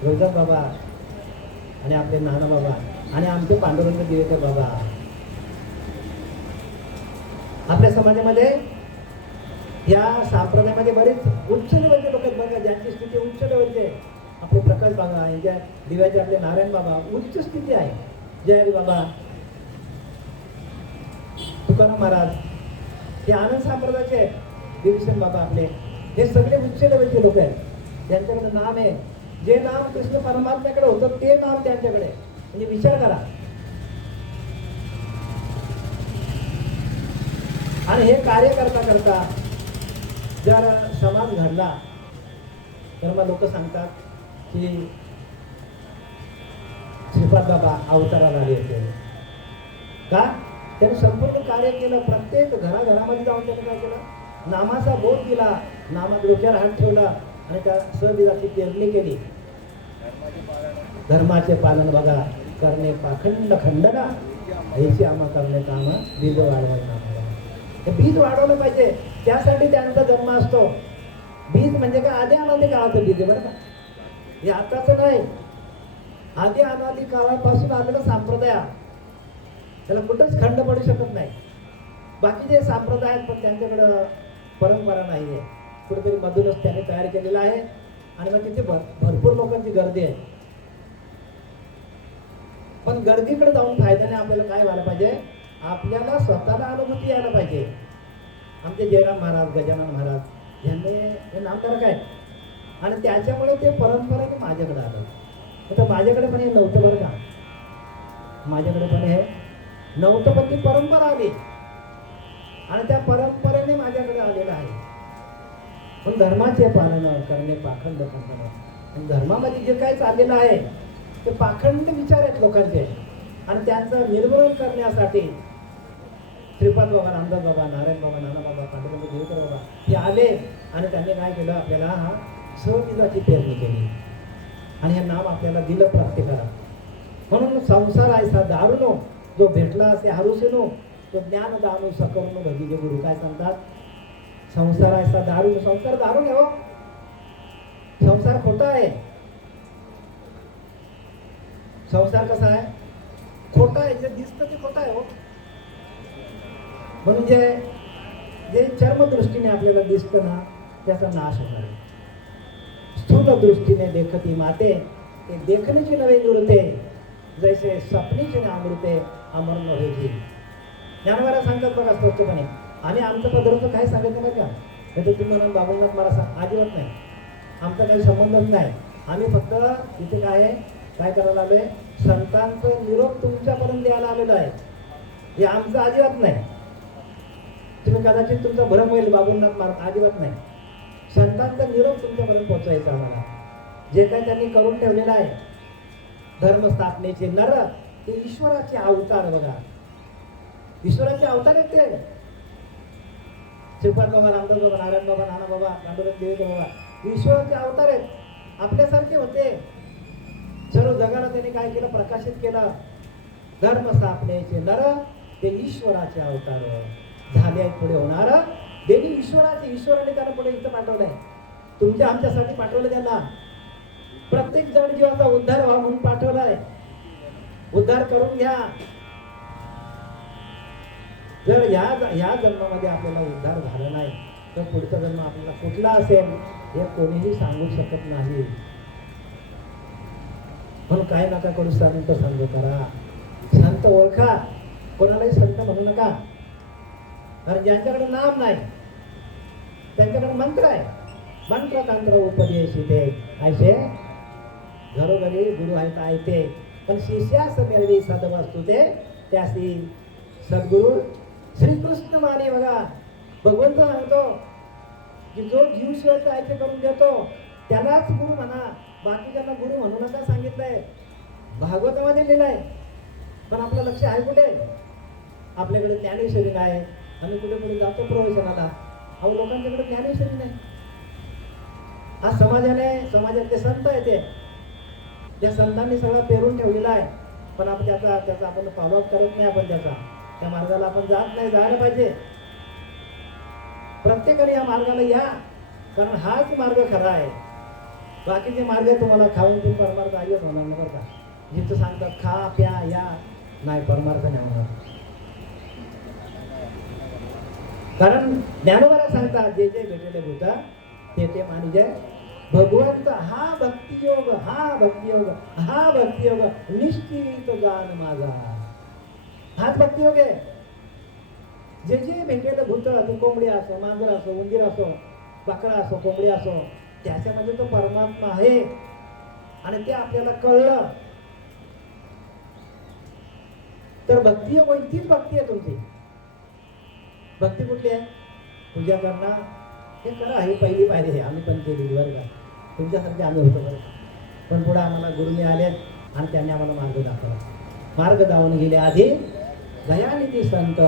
रोजक बाबा आणि आपले नाना बाबा आणि आमचे पांडुरंग दिवेकर बाबा. आपल्या समाजामध्ये या संप्रदायामध्ये बरेच उच्च लेवलचे लोक आहेत बघा, ज्यांची स्थिती उच्च लेवलची आहे. आपले प्रकाश बाबा, यांच्या दिव्याचे आपले नारायण बाबा उच्च स्थिती आहे. जय हरी बाबा, तुकाराम महाराज, हे आनंद संप्रदायाचे आहेत. विभीषण बाबा आपले, हे सगळे उच्च लेवलचे लोक आहेत. त्यांच्याकडे नाम आहे. जे नाम कृष्ण परमात्म्याकडे होतं ते नाम त्यांच्याकडे. म्हणजे विचार करा. आणि हे कार्य करता करता जर समाज घडला तर मग लोक सांगतात की श्रीपाद बाबा अवताराला आले होते का? त्याने संपूर्ण कार्य केलं. प्रत्येक घराघरामध्ये जाऊन त्याने काय केलं? नामाचा बोध दिला, नामात डोक्यावर हात ठेवला आणि त्या सहबिजाची पेरणी केली. धर्माचे पालन बघा करणे पाखंड खंडना ह्याची आम्हा करणे काम बीज वाढवायला. हे बीज वाढवलं पाहिजे, त्यासाठी त्यांचा जन्म असतो. बीज म्हणजे काय? आधी अनादी काळाचं बीज आहे बरं का. हे आताच नाही, आधी अनादी काळापासून आलेला संप्रदाय. त्याला कुठंच खंड पडू शकत नाही. बाकीचे संप्रदाय आहेत पण त्यांच्याकडं परंपरा नाही आहे. कुठेतरी मधूनच त्याने तयार केलेला आहे आणि मग तिथे भरपूर लोकांची गर्दी आहे. पण गर्दीकडे जाऊन फायद्याने आपल्याला काय व्हायला पाहिजे? आपल्याला स्वतःला अनुभूती यायला पाहिजे. आमचे जयराम महाराज, गजानन महाराज यांनी हे नामधारक आहेत आणि त्याच्यामुळे ते परंपरेने माझ्याकडे आलं. तर माझ्याकडे पण हे नव्हतं बरं का. माझ्याकडे पण हे नव्हतं, पण ती परंपरा आली आणि त्या परंपरेने माझ्याकडे आलेलं आहे. पण धर्माचे पालन करणे पाखंड खंडन. धर्मामध्ये जे काही चाललेलं आहे ते पाखंड विचार आहेत लोकांचे आणि त्यांचं निर्मूलन करण्यासाठी श्रीपाद बाबा, रामदास बाबा, नारायण बाबा, नाना बाबा, पांडुरंग देवकर बाबा हे आले आणि त्यांनी काय केलं? आपल्याला हा सहबिजाची पेरणी केली आणि हे नाम आपल्याला दिलं प्रत्येकाला. म्हणून संसार ऐसा दारुनो जो भेटला असे हारुसेनो तो ज्ञान दानू सकरुनो भगिजे गुरु. काय सांगतात? संसार ऐसा दारुनो. संसार दारू आहे हो. संसार खोटा आहे. संसार कसा आहे? खोटा आहे. जे दिसतं ते खोटा आहे हो. म्हणून जे चर्मदृष्टीने आपल्याला दिसतं ना त्याचा नाश होणार आहे. स्थूल दृष्टीने देखती माते ते देखण्याची नवे जुळते जैसे स्वप्नीचे अमृते अमर नव्हे. ज्ञानवारा सांगतात बघा स्पष्टपणे. आम्ही आमचा पदार्थ काय सांगायचं नाही का? नाही तर तुम्ही म्हणून बाबूनाथ मला अजिबात नाही, आमचा काही संबंधच नाही. आम्ही फक्त इथे काय करायला आलोय? संतांचं निरोप तुमच्यापर्यंत द्यायला आलेलो आहे. हे आमचं अजिबात नाही. तुम्ही कदाचित तुमचा भरम होईल बाबूनाथ महाराज, अजिबात नाही. संतांचा निरोप तुमच्यापर्यंत पोहोचायचा आम्हाला. जे काही त्यांनी करून ठेवलेलं आहे धर्मस्थापनेचे नर ते ईश्वराचे अवतार बघा. ईश्वराचे अवतार आहेत ते. श्रीपाद बाबा, रामदास बाबा, नारायण बाबा, नाना बाबा, पांडुरंग देवकर बाबा ईश्वराचे अवतार आहेत. आपल्यासारखे होते. सर्व जगाला त्यांनी काय केलं? प्रकाशित केलं. धर्मस्थापनेचे नर ते ईश्वराचे अवतार झाले आहेत. पुढे होणार देवी ईश्वराचे. ईश्वराने त्यांना पुढे इथं पाठवलंय. तुमच्या आमच्यासाठी पाठवलं त्यांना. प्रत्येक जण जीवाचा उद्धार व्हावा म्हणून पाठवलाय. उद्धार करून घ्या. जर या जन्मामध्ये आपल्याला उद्धार झाला नाही तर पुढचा जन्म आपल्याला कुठला असेल हे कोणीही सांगू शकत नाही. म्हणून काय नका करू, संत संग करा. संत ओळखा. कोणालाही संत म्हणू नका. कारण ज्यांच्याकडे नाम नाही त्यांच्याकडे मंत्र आहे. मंत्र तंत्र उपदेश ते ऐसे घरोघरी गुरु आहेत आयते, पण शिष्यास मिळवी सद्वस्तू ते त्यासी सद्गुरु श्रीकृष्ण माने. बघा भगवंत सांगतो की जो जीव शिवाय आयते करून देतो त्यालाच गुरु म्हणा, बाकीच्यांना गुरु म्हणू नका सांगितलंय, भागवतामध्ये लिहिलंय. पण आपलं लक्ष आहे कुठे? आपल्याकडे ज्ञानेश्वरी नाही, आम्ही कुठे कुठे जातो प्रवचनाला, अहो लोकांच्याकडे ज्ञानेश्वरी नाही. आज समाजातले संत आहे ते, त्या संतांनी सगळं पेरून ठेवलेलं आहे, पण आपण त्याचा आपण फॉलोअप करत नाही. आपण त्या मार्गाला आपण जात नाही. जायला पाहिजे. प्रत्येकाने या मार्गाला या, कारण हाच मार्ग खरा आहे. बाकीचे मार्ग तुम्हाला खाऊन पिऊन परमार्थ आयोच होणार नाही बरं का. जिथं सांगतात खा प्या या, नाही परमार्थ नाही होणार. कारण ज्ञानोबाला सांगतात जे जे भेटले भूत ते मानिजे भगवंत. हा भक्तियोग, हा भक्तियोग, हा भक्तियोग निश्चित जाण माझा. हाच भक्तियोग आहे. जे जे भेटलेलं भूत, ते कोंबडी असो, मांजर असो, उंदीर असो, बकरा असो, कोंबडी असो, त्याच्यामध्ये तो परमात्मा आहे. आणि ते आपल्याला कळलं तर भक्तियोग होईल. तीच भक्ती आहे तुमची. भक्ती कुठली आहे? पूजा करणं हे करा, ही पहिली पायरी आहे. आम्ही पण केली बरं का, तुमच्यासारखे आम्ही होतो बरं. पण पुढे आम्हाला गुरुनी आलेत आणि त्यांनी आम्हाला मार्ग दाखवला. मार्ग दावून गेले आधी दयानिधी संत,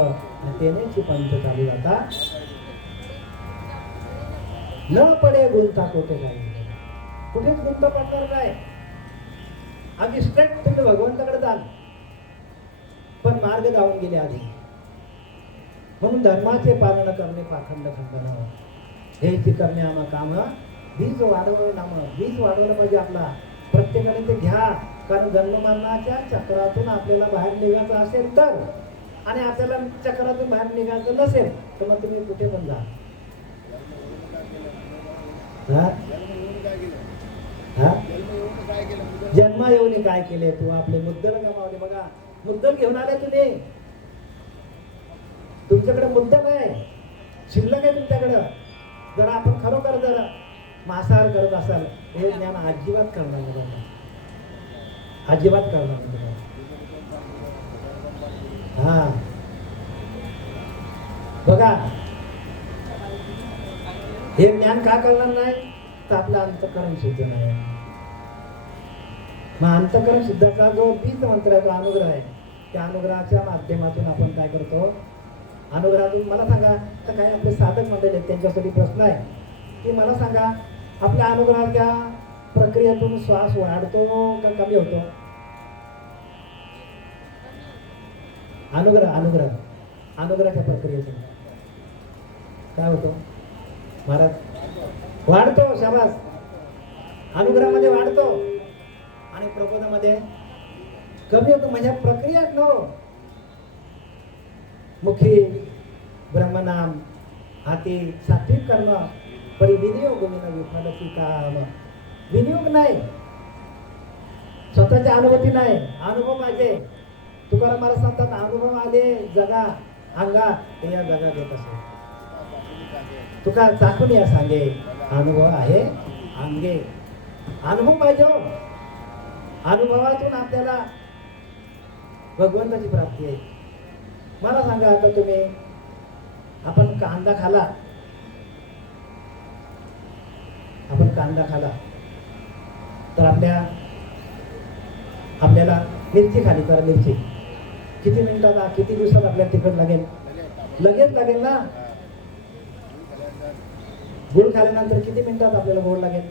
तेनेची पंथ चालू जाता न पडे गुंता कोठे काही. कुठेच गुंत पडणार नाही. आधी स्ट्रेट तुम्ही भगवंताकडे जाल, पण मार्ग दावून गेले आधी. म्हणून धर्माचे पालन करणे पाखंड खंडन, हे करणे आम्हा काम. बीज वाढवलं नाम, बीज वाढवलं पाहिजे आपला. प्रत्येकाने ते घ्या, कारण जन्ममरणाच्या चक्रातून आपल्याला बाहेर निघायचं असेल तर, आणि आपल्याला चक्रातून बाहेर निघायचं नसेल तर मग तुम्ही कुठे पण जा. जन्म येऊन काय केले? तू आपले मुद्दल गमावले. बघा मुद्दल घेऊन आले तुम्ही, तुमच्याकडे मुद्दल आहे, शिल्लक आहे तुमच्याकडं. जर आपण खरोखर जर मांसाहार करत असाल, हे ज्ञान अजिबात करणार नाही, अजिबात करणार नाही. हा बघा, हे ज्ञान का करणार नाही तर आपलं अंतःकरण शुद्ध नाही. मग अंतःकरण शुद्धाचा जो बीज मंत्र आहे, तो अनुग्रह आहे. त्या अनुग्रहाच्या माध्यमातून आपण काय करतो? अनुग्रहातून मला सांगा, तर काही आपले साधक मंडळी आहेत त्यांच्यासाठी प्रश्न आहे की मला सांगा, आपल्या अनुग्रहाच्या प्रक्रियेतून श्वास वाढतो का कमी होतो? अनुग्रहाच्या प्रक्रियेतून काय होतो महाराज? वाढतो. शाबास. अनुग्रहामध्ये वाढतो आणि प्रबोधामध्ये कमी होतो. म्हणजे प्रक्रिया नो. मुखी ब्रह्मनाम, हाती सात्विक कर्म, परी विनियोग विफल की काम. विनियोग नाही, स्वतःची अनुभूती नाही, अनुभव पाहिजे. तुकाराम महाराज सांगतात, अनुभव आले जगा अंगा ते या जगा देत असे. तुका चाकून या सांगे, अनुभव आहे अंगे. अनुभव पाहिजे. अनुभवातून आपल्याला भगवंताची प्राप्ती आहे. मला सांगा, आता तुम्ही आपण कांदा खाला, तर आपल्याला मिरची खाली तर मिरची किती मिनिटात, किती दिवसात आपल्याला तिखट लागेल? लगेच लागेल ना. गुळ खाल्यानंतर किती मिनिटात आपल्याला गोड लागेल?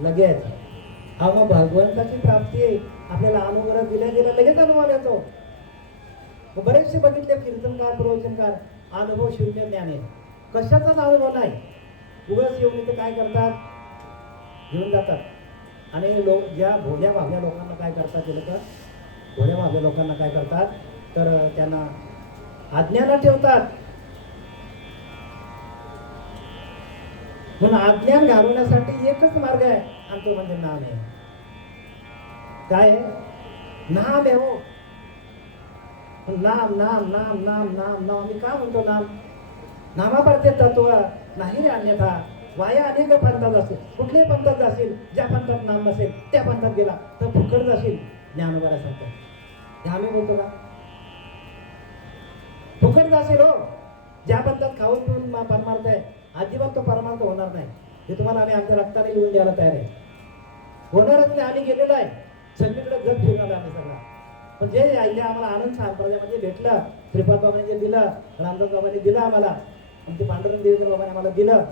लगेच. हा मग भगवंताची प्राप्ती आहे. आपल्याला अनुग्रह दिल्या लगेच अनुभव येतो. बरेचसे बघितले कीर्तनकार, प्रवचनकार, अनुभव शून्य ज्ञान आहे, कशाचाच अनुभव नाही. उगाच येऊन इथे काय करतात? घेऊन जातात. आणि ज्या भोळ्या भावल्या लोकांना काय करतात ते लोक? भोळ्या भावल्या लोकांना काय करतात तर त्यांना अज्ञानात ठेवतात. म्हणून अज्ञान घालवण्यासाठी एकच मार्ग आहे, आणि तो म्हणजे नाम आहे. काय नाम आहे? हो, नाम नाम नाम नाम नाम नाम. मी का म्हणतो नाम? नामाप्रत्ये तत्व नाही रे अन्यथा. वाया अनेक पंथात असेल, कुठल्याही पंथात जाशील, ज्या पंथात नाम नसेल त्या पंथात गेला तर फुकट जाशील. ज्ञानोबा सांगतो हे आम्ही बोलतो का? फुकट जाशील हो. ज्या पंथात खाऊन पिऊन परमार्थ आहे, अजिबात तो परमार्थ होणार नाही. हे तुम्हाला आम्ही आमच्या रक्ताने लिहून द्यायला तयार आहे. होणारच नाही. आम्ही गेलेलो आहे, सगळीकडे जग फिरून आलो आम्ही सगळा. पण जे आईने आम्हाला आनंद संप्रदायामध्ये भेटलं, श्रीपाद बाबांनी जे दिलं, रामदास बाबांनी दिलं आम्हाला, आमचे पांडुरंग देवेंद्र बाबांनी आम्हाला दिलं,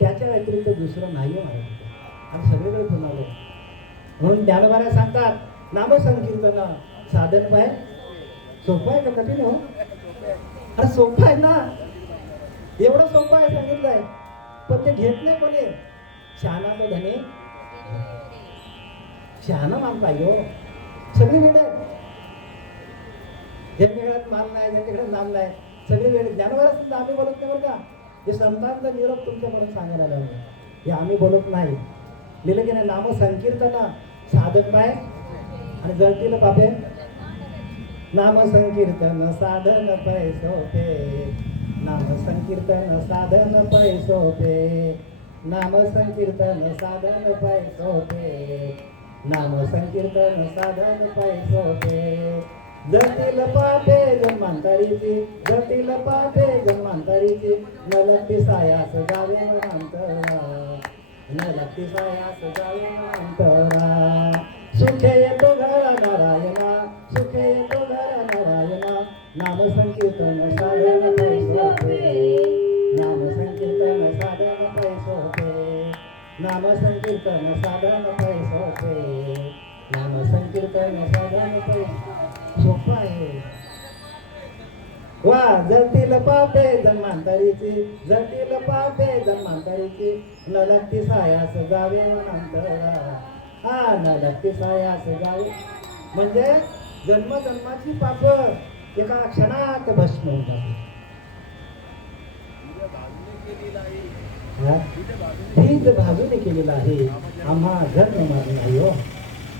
त्याच्या व्यतिरिक्त दुसरं नाही आहे मला. आम्ही सगळीकडे फिरून आलो. म्हणून ज्ञानोबा सांगतात नामसंकीर्तन साधन पाय सोपं आहे का कठीण हो? अरे सोपं आहे ना, एवढं सोपं आहे सांगितलंय, पण ते घेत नाही कोणी. शहाणा तो धने शहाणा मान पाहिजे हो. सगळी वेळ ज्यांच्या घरात मान नाही, ज्यांच्याकडे नाम नाही, सगळी वेळ. ज्ञानोबा सुद्धा आम्ही बोलत नाही बरं का. हे संतांचा निरोप तुमच्याकडून सांगायला लागला, हे आम्ही बोलत नाही. लिहिलं की नाही, नाम संकीर्तन साधन पाय आणि जळतील पापे. नाम संकीर्तन साधन पै सोपे, नाम संकीर्तन साधन पै सोपे, नाम संकीर्तन साधन पै सोपे, नाम संकीर्तन साधन पै सोपे. जटिल पापे जन्मांतरीची, जटिल पापे जन्मांतरीची, न लगती सायास जावे मनांतरा, न लगती सायास जावे मनांतरा. सुखे येतो घरा नारायणा, सुखे येतो घरा नारायणा, नाम संकीर्तन साधन पै सोपे, नाम संकीर्तन साधन पै सोपे, नाम संकीर्तन साधन पै सोपे, नाम संकीर्तन साधन पै. सोपं आहे वा. जटिल पापे जन्मांतरीची, जटिल पापे जन्मांतरीची, न लगती सायास जावे मनांतरा. हा, न लगती सायास जावे म्हणजे जन्मजन्माची पाप एका क्षणात भस्म होऊन जाते. बीज भाजून केलेला आहे, आम्हा जन्म मारला नाही हो.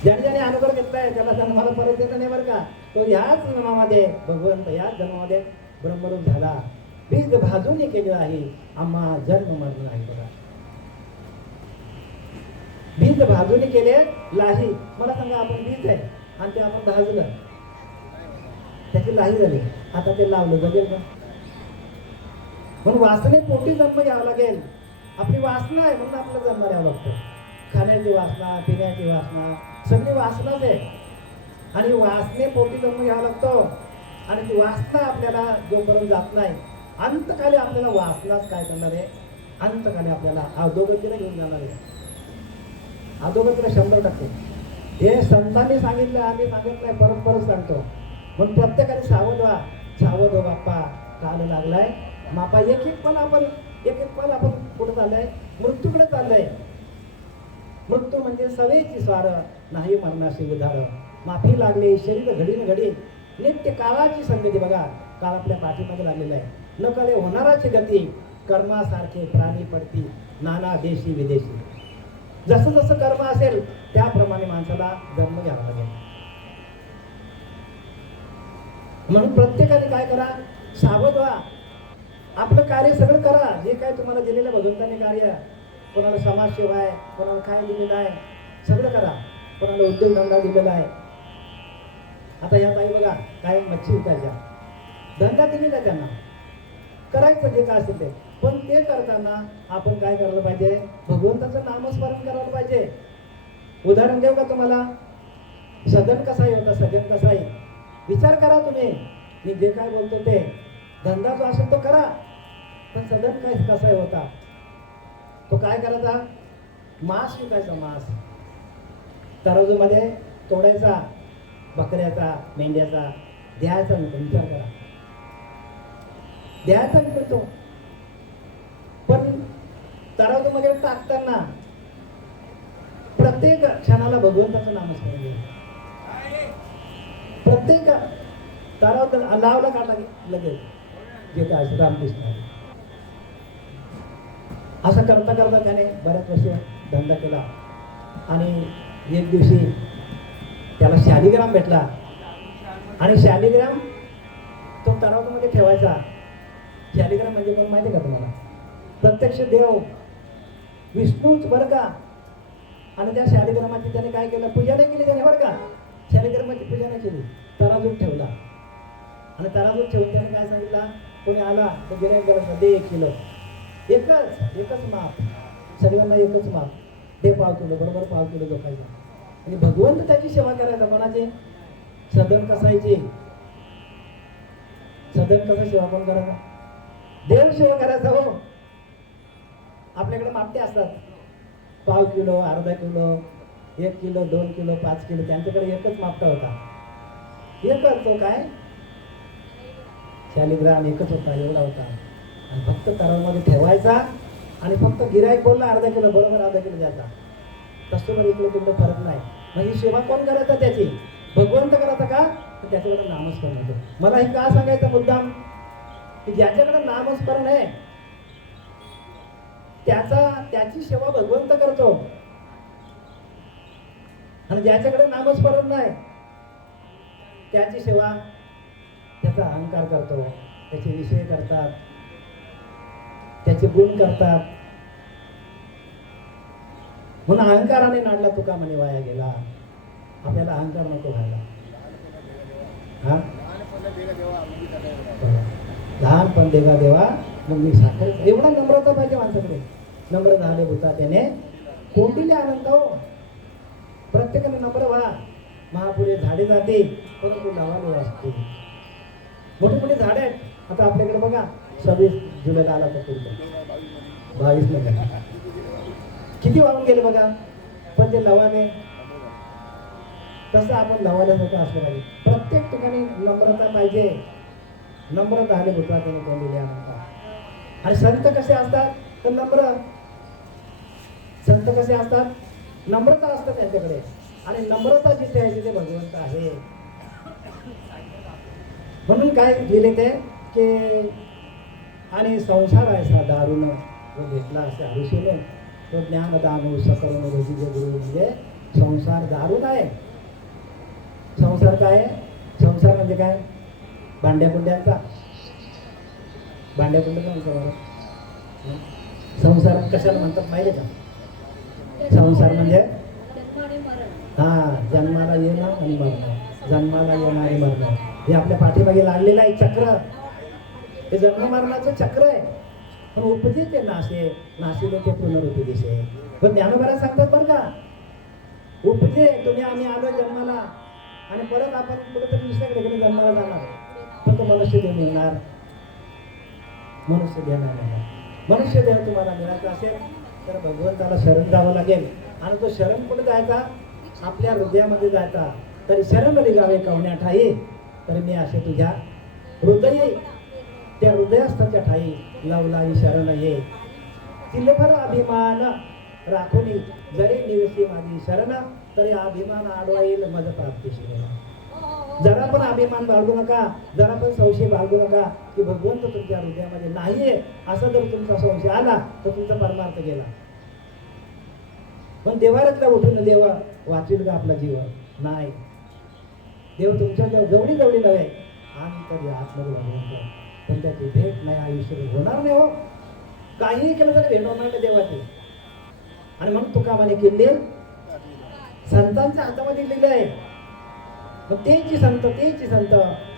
ज्याने ज्याने अनुभव घेतलाय त्याला जन्माला परत येत नाही बरं का. तो ह्याच जन्मामध्ये भगवंत, ह्याच जन्मामध्ये ब्रह्मरूप झाला. बीज भाजून केलेला आहे, आम्हा जन्म मरण नाही बघा. बीज भाजून केले लाही. मला सांगा, आपण बीज आहे आणि ते आपण भाजलं, त्याची लाही झाली, आता ते लावलं जगेल का? म्हणून वासने पोटी जन्म घ्यावा लागेल. आपली वासना आहे म्हणून आपल्याला जन्म द्यावं लागतं. खाण्याची वासना, पिण्याची वासना, सगळी वासनाच आहे. आणि वासने पोटी जन्म घ्यावा लागतो. आणि ती वासना आपल्याला जोपर्यंत जात नाही, अंतकाली आपल्याला वासनाच काय करणार आहे, अंतकाली आपल्याला अधोगतीला घेऊन जाणार आहे. अधोगतीला 100%. हे संतांनी सांगितलं, आम्ही सांगत नाही, परत परत सांगतो. म्हणून प्रत्येकाने सावध व्हा, सावध हो बाप्पा, काल लागलाय मापा. एक एक पल आपण कुठं चाललंय, मृत्यूकडे चाललंय. मृत्यू म्हणजे सवेची स्वार, नाही मरणाशी उधार. माफी लागले शरीर घडीन घडी, नित्य काळाची संगती. बघा, काळ आपल्या पाठीमागे लागलेला आहे. न कळे होणाराची गती, कर्मासारखे प्राणी पडती नाना देशी विदेशी. जसं जसं कर्म असेल त्याप्रमाणे माणसाला जन्म घ्यावा लागेल. म्हणून प्रत्येकाने काय करा, सावध व्हा. आपलं कार्य सगळं करा, जे काय तुम्हाला दिलेलं भगवंताने कार्य. कोणाला समाजसेवा आहे, कोणाला काय दिलेलं आहे, सगळं करा. कोणाला उद्योगधंदा दिलेला आहे. आता या ताई बघा, काय मच्छी विकायच्या, धंदा दिलेला आहे त्यांना, करायचं जे काय असेल ते. पण ते करताना आपण काय करायला पाहिजे, भगवंताचं नामस्मरण करायला पाहिजे. उदाहरण देऊ का तुम्हाला? सदन कसाई होता, सदन कसाई. विचार करा तुम्ही, मी जे काय बोलतो ते. धंदा जो असेल तो करा, पण सदन काय कसाई होता. तो काय करायचा, मांस विकायचा. मांस तराजूमध्ये तोडायचा, बकऱ्याचा, मेंढ्याचा, द्यायचा. विचार करा, द्यायचा विकतो. पण तराजूमध्ये टाकताना प्रत्येक क्षणाला भगवंताचं नामस्मरण घ्या. प्रत्येक तराव लावला काढला लगेच जे काय रामकृष्ण. असं करता करता त्याने बऱ्याच वर्ष धंदा केला. आणि एक दिवशी त्याला शालिग्राम भेटला. आणि शालिग्राम तो तरावमध्ये ठेवायचा. शालिग्राम म्हणजे कोण माहिती का तुम्हाला? प्रत्यक्ष देव. विष्णूच बरं का. आणि त्या शालिग्रामाची त्याने काय केलं, पूजा नाही केली त्याने बरं का. शालिग्रामाची पूजा नाही केली, तराजूत ठेवला. आणि तराजूत ठेवून त्याने काय सांगितलं, कोणी आला तर गिऱ्हाईक गरज दे 1 किलो. एकच माप, सगळ्यांना एकच माप दे, पाव किलो, बरोबर पाव किलो झोपायचा. आणि भगवंत त्याची सेवा करायचा. कोणाची? सदन कसायची. सदन कसा सेवा कोण करायचा? देव सेवा करायचा. हो, आपल्याकडे मापटे असतात, पाव किलो, अर्धा किलो, 1 किलो, 2 किलो, 5 किलो. त्यांच्याकडे एकच मापटा होता, एकच. तो काय शालिग्राम एकच होता, एवढा होता. आणि फक्त तरामध्ये ठेवायचा. आणि फक्त गिऱ्हाईक बोलला अर्धा किलो, बरोबर अर्धा किलो द्यायचा. कस्टमर इकडे तिकडे फरक नाही. म्हणजे सेवा कोण करायचा? त्याची भगवंत करायचा का? तर त्याच्याकडे नामस्मरण होतं. मला हे का सांगायचं मुद्दाम, की ज्याच्याकडे नामस्मरण आहे त्याची सेवा भगवंत करतो. आणि ज्याच्याकडे नामस्मरण नाही त्याची सेवा त्याचा अहंकार करतो, त्याचे विषय करतात, त्याचे गुण करतात. म्हणून अहंकाराने नाडला तुका म्हणे वाया गेला. आपल्याला अहंकार नको व्हायला. हा, लहानपण देगा देवा मग मी साखर. एवढा नम्रता पाहिजे माणसाकडे. नम्र झाले भूता त्याने कोंडीले आनंद. हो, प्रत्येकाने नम्र व्हा. महापुरे झाडे जाते परंतु लावाले वाचते. मोठी मोठी झाडे आहेत. आता आपल्याकडे बघा 26 जुलैला आला तर पूर्ण 22 ला किती वाहून गेले बघा. पण ते लवाने तसं आपण लवाल्यासारखं असलं पाहिजे. प्रत्येक ठिकाणी नम्रता पाहिजे. नम्र झाले भूता त्याने कोंडीले आनंद. आणि संत कसे असतात तर नम्र. संत कसे असतात? नम्रता असतात त्यांच्याकडे. आणि नम्रता जिथे आहे तिथे भगवंत आहे. म्हणून काय लिहिले ते की आणि संसार ऐसा दारुण जो भेटला असे हरुषेने तो ज्ञान दानव सकरुण रोजीचे गुरु. म्हणजे संसार दारुण आहे. संसार काय आहे? संसार म्हणजे काय? भांड्याकुंड्यांचा. भांड्याकुंड्याचा म्हणतो. संसार कशाला म्हणतात माहिती का? संसार म्हणजे जन्माला येणं आणि मरणं. जन्माला येणं आणि मरणं हे आपल्या पाठीमागे लागलेलं आहे चक्र. हे जन्म मरणाचं चक्र आहे. पण उपजे ते नाशे, नाशिले ते पुनरुपदेशे. पण ज्ञानोबा सांगतात बरं का, उपजे तुम्ही आम्ही आलो जन्माला आणि परत आपण कुठेतरी दुसऱ्याकडे जन्माला जाणार. पण तो मनुष्य देव मिळणार. मनुष्य देणार नाही. मनुष्य देव तुम्हाला मिळायचा असेल तर भगवंताला शरण जावं लागेल. आणि तो शरण कुठे जायचा? आपल्या हृदयामध्ये जायचा. तरी शरण लिगावे कवण्या ठाई, तर मी असे तुझ्या हृदय त्या हृदयस्थाच्या ठाई लवलाई शरण ये. तिलभर अभिमान राखुनी जरी निवसी माझी शरण, तरी अभिमान आडवा येईल मज प्राप्तीशी. जरा पण अभिमान बाळगू नका, जरा पण संशय बाळगू नका की भगवंत तुमच्या हृदयामध्ये नाहीये. असा जर तुमचा संशय आला तर तुमचा परमार्थ गेला. पण देवाऱ्यातला उठून देव वाचील का आपला जीव? नाही. देव तुमच्या जवळी जवळी नव्हे आणि कधी आतमध्ये भगवंत. पण त्याची भेट नाही आयुष्य होणार नाही. हो, काहीही केलं तरी भेट होणार नाही देवाची. आणि मग तुका म्हणे किल्ले संतांच्या हातामध्ये लिहिलं आहे. मग तेची संत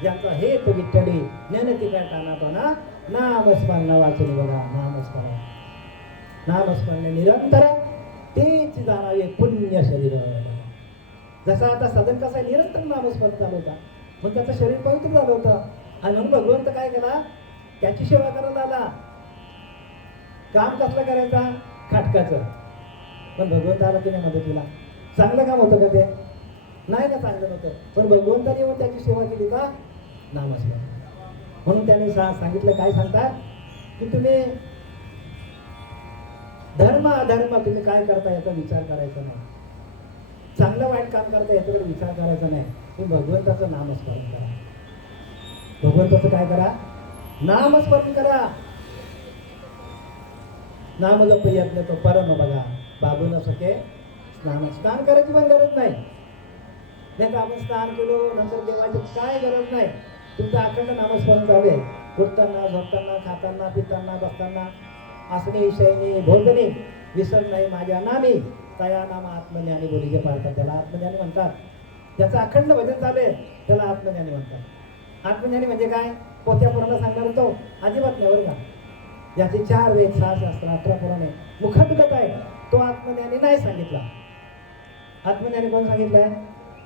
ज्यांचा हे तो विठ्ठली ज्ञानती काय कानापणा नामस्मरण वाचून बघा. नामस्मरण निरंतर तेच जाणावे पुण्य शरीर. जसं आता सदन कसा निरंतर नामस्मरण चालू होता मग त्याचं शरीर पवित्र झालं होतं. आणि म्हणून भगवंत काय केला? त्याची सेवा करायला आला. काम कसलं करायचा? खाटकाचं. पण भगवंत आला की नाही मदतीला? चांगलं काम होतं का ते? नाही ना, चांगलं नव्हतं. पण भगवंताने येऊन त्याची सेवा केली का? नामस्मरण. म्हणून त्याने सांगितलं, काय सांगतात की तुम्ही धर्म अधर्म तुम्ही काय करता याचा विचार करायचा नाही. चांगलं वाईट काम करता याच्याकडे विचार करायचा नाही. तुम्ही भगवंताचं नामस्मरण करा. भगवंताचं काय करा? नामस्मरण करा. नाम जप यज्ञ तो परम बघा. बाबू न सके स्नान करायची पण गरज नाही. नाही तर आपण स्नान केलो नंतर देवाची काय गरज नाही. तुमचं अखंड नामस्मरण चालू आहे. उठताना, झोपताना, खाताना, पिताना, बसताना, असणे, शयने, भोजने विसर नाही माझ्या नामी तया नाम आत्मज्ञानी बोलीचे पाळतात. त्याला आत्मज्ञानी म्हणतात. ज्याचं अखंड भजन चालू आहे त्याला आत्मज्ञानी म्हणतात. आत्मज्ञानी म्हणजे काय? पोथ्या पुराणा सांगणार तो अजिबात नाही बरं का. ज्याचे 4 वेद 6 शास्त्र 18 पुराणे मुखबिगत आहे तो आत्मज्ञानी नाही सांगितला. आत्मज्ञानी कोण सांगितलंय?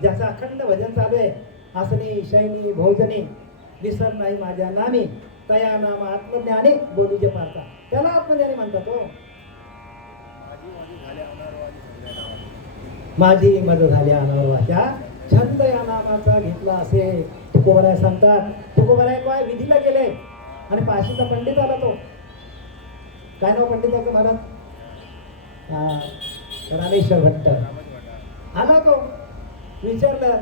ज्याचं अखंड भजन चालू आहे आसनी शयनी भोजनी विसर नाही माझ्या नामी तया नाम आत्मज्ञानी बोलीचे पाळतात. त्याला आत्मज्ञानी म्हणतात. हो माझी मद झाल्या अनर्वाच्या छंद या नामाचा घेतला असे तुकोबराय सांगतात. तुकोबराय काय विधीला गेले आणि पाशीचा पंडित आला. तो काय नाव पंडिताचं महाराज? रामेश्वर भट्ट आला. तो विचारलं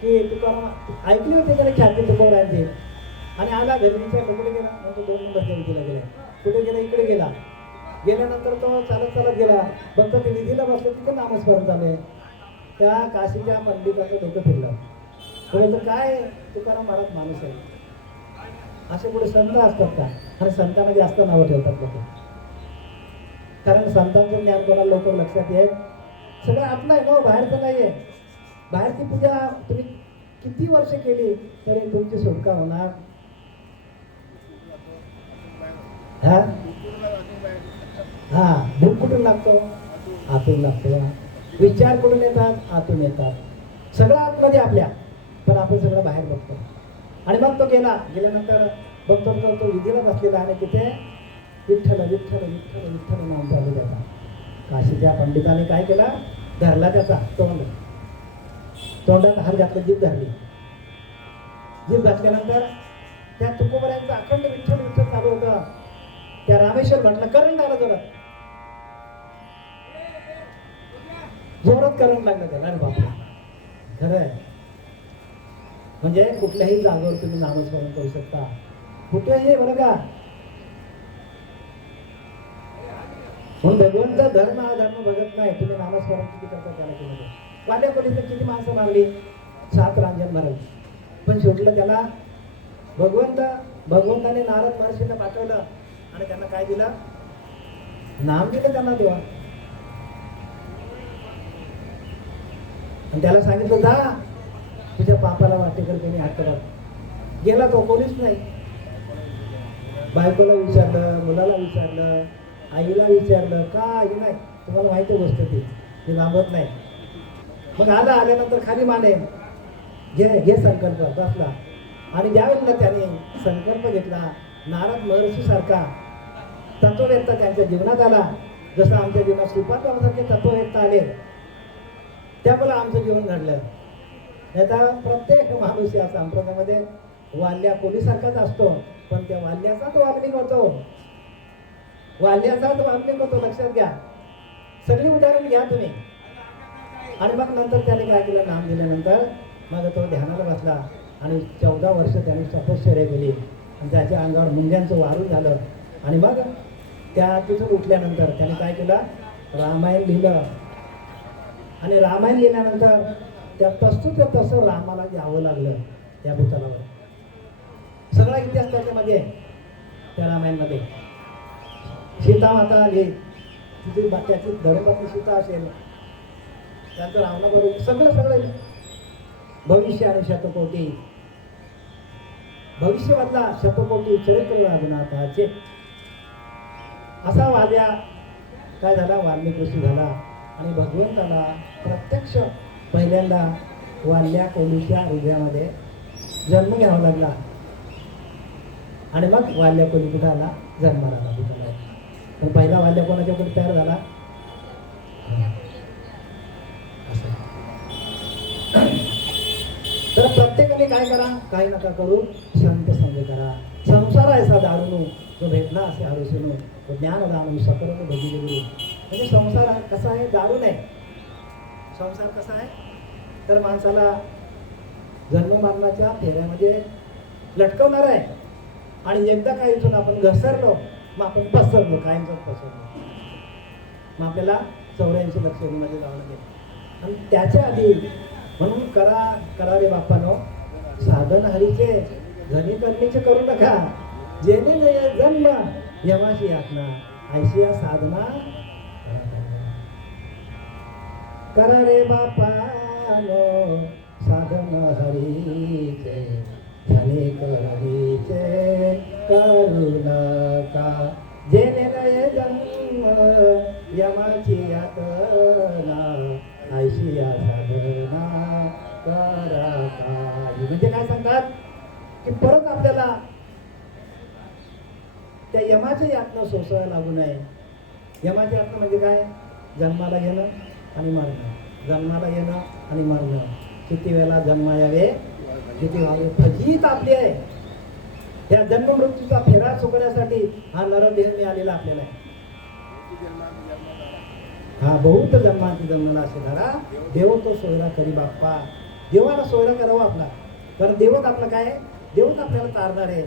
की तुकाराम ऐकली होती त्याने ख्याती तुकोबरायांची आणि आला घरी विचारलं कुठे गेला? मग तो 2 नंबरच्या विधीला गेला. कुठे गेला? इकडे गेला. गेल्यानंतर तो चालत चालत गेला. फक्त ते विधीला बसले तिथे नामस्मरण झाले. त्या काशीच्या पंडिताचं डोकं फिरलं. तो म्हणतो काय तुकाराम महाराज माणूस आहे. असे पुढे संत असतात का? आणि संतांना जास्त नावं ठेवतात लोक. कारण संतांचं ज्ञान कोणाला लोक लक्षात येत सगळं आपलं आहे ना, बाहेरचं नाही आहे. बाहेरची पूजा तुम्ही किती वर्ष केली तरी तुमची सुटका होणार. हा भूक कुठून लागतो? आतून लागतो. विचार कुठून येतात? आतून येतात. सगळं आतमध्ये आपल्या, पण आपण सगळं बाहेर बघतो. आणि मग तो गेल्यानंतर बघतो तो विधीला बसलेला आणि तिथे विठ्ठल विठ्ठल विठ्ठल विठ्ठल नाम चालू त्याचा. काशीच्या पंडिताने काय केलं? धरला त्याचा तोंडात हात घातला, जीभ धरली. जीभ घातल्यानंतर त्या तुकोबरायांचं अखंड विठ्ठल विठ्ठल चालू होतं. त्या रामेश्वर म्हटलं करंट आला जोरात करंट लागलं त्याला. अरे बापरे खरं आहे. म्हणजे कुठल्याही जागेवर तुम्ही नामस्मरण करू शकता कुठेही बरं का. म्हणून भगवंत धर्म अधर्म बघत नाही. तुम्ही नामस्मरण किती करता त्याला केलं. वाल्या पोलीस किती माणसं मारली? 7 रांजण मारली. पण शेवटलं त्याला भगवंताने नारद महर्षींना पाठवलं आणि त्यांना काय दिलं? नाम दिलं त्यांना देवा. आणि त्याला सांगितलं जा तुझ्या पापाला वाटेकर कोणी हात गेला. तो कोणीच नाही. बायकोला विचारलं, मुलाला विचारलं, आईला विचारलं, काही नाही. तुम्हाला माहिती गोष्ट ती लांबत नाही. मग आल्यानंतर खाली माने घे संकल्प बसला. आणि ज्यावेळेला त्याने संकल्प घेतला नारद महर्षी सारखा तत्ववेत्ता त्यांच्या जीवनात आला. जसं आमच्या जीवनात श्रीपादरावांसारखे तत्ववेत्ता आले त्यामुळे आमचं जीवन घडलं. याचा प्रत्येक माणूस या संप्रदायामध्ये वाल्या कोलीसारखाच असतो. पण त्या वाल्याचाच वाल्मिक होतो. वाल्याचाच वाल्मिक होतो. लक्षात घ्या. सगळी उदाहरण घ्या तुम्ही. आणि मग नंतर त्याने काय केलं? नाम दिल्यानंतर मग तो ध्यानाला बसला आणि 14 वर्ष त्याने तपश्चर्या केली आणि त्याच्या अंगावर मुंग्यांचं वारून झालं. आणि मग त्या तिथून उठल्यानंतर त्याने काय केलं? रामायण लिहिलं. आणि रामायण लिहिल्यानंतर त्या तसं रामाला घ्यावं लागलं त्या भूतलावर. सगळा इतिहास त्याच्यामध्ये त्या रामायणमध्ये. सीता माता आली तिथे त्याची धर्मपत्नी सीता असेल त्यांचं रावणाबरोबर सगळं भविष्य आणि शतकोटी भविष्यमधला शतकोटी चरित्र रघुनाथाचे असा वाद्या काय झाला? वाल्मिक ऋषी झाला. आणि भगवंताला प्रत्यक्ष पहिल्यांदा वाल्या कोलीच्या हृदयामध्ये जन्म घ्यावा लागला. आणि मग वाल्या कोली कुठं आला? जन्माला आला भूतलावर. पण पहिला वाल्या कोणाच्याकडे तयार झाला? तर प्रत्येकाने काय करा? काही नका करू, संत संग करा. संसार ऐसा दारुणू जो भेटला असे हरुसुनू तो ज्ञान दानू सकरून भजिले गुरु. म्हणजे संसार कसा आहे? दारुण आहे. संसार कसा आहे? तर माणसाला जन्म मरणाच्या फेऱ्यामध्ये लटकवणार आहे. आणि एकदा काय इथून आपण घसरलो मग आपण पसरलो, कायमच पसरलो. मग आपल्याला 84 लक्ष मध्ये जावं लागेल. आणि त्याच्या आधी म्हणून करा रे बापानो साधन हरीचे धनी करणीचे करू नका. जेणे जन्म यमाशी यातना ऐशिया साधना करा रे बापानो साधन हरीचे धनिक हरीचे करू नका जेणे नये जन्म यमाची यातना ऐशी या साधना करा काही. म्हणजे काय सांगतात की परत आपल्याला त्या यमाच्या यातना सोसायला लागू नये. यमाची यातना म्हणजे काय? जन्माला येणं आणि मरणं, जन्माला येणं आणि मरणं. किती वेळा जन्म यावे, किती व्हावे, फजित आपली आहे. त्या जन्म मृत्यूचा फेरा चुकण्यासाठी हा नरदेह मिळालेला आपल्याला आहे. हा बहुत जन्माची जन्मला असे धरा देव तो सोयरा करी बाप्पा. देवाला सोयरा करावा आपला, कारण देवत आपला काय? देवत आपल्याला तारणार आहे.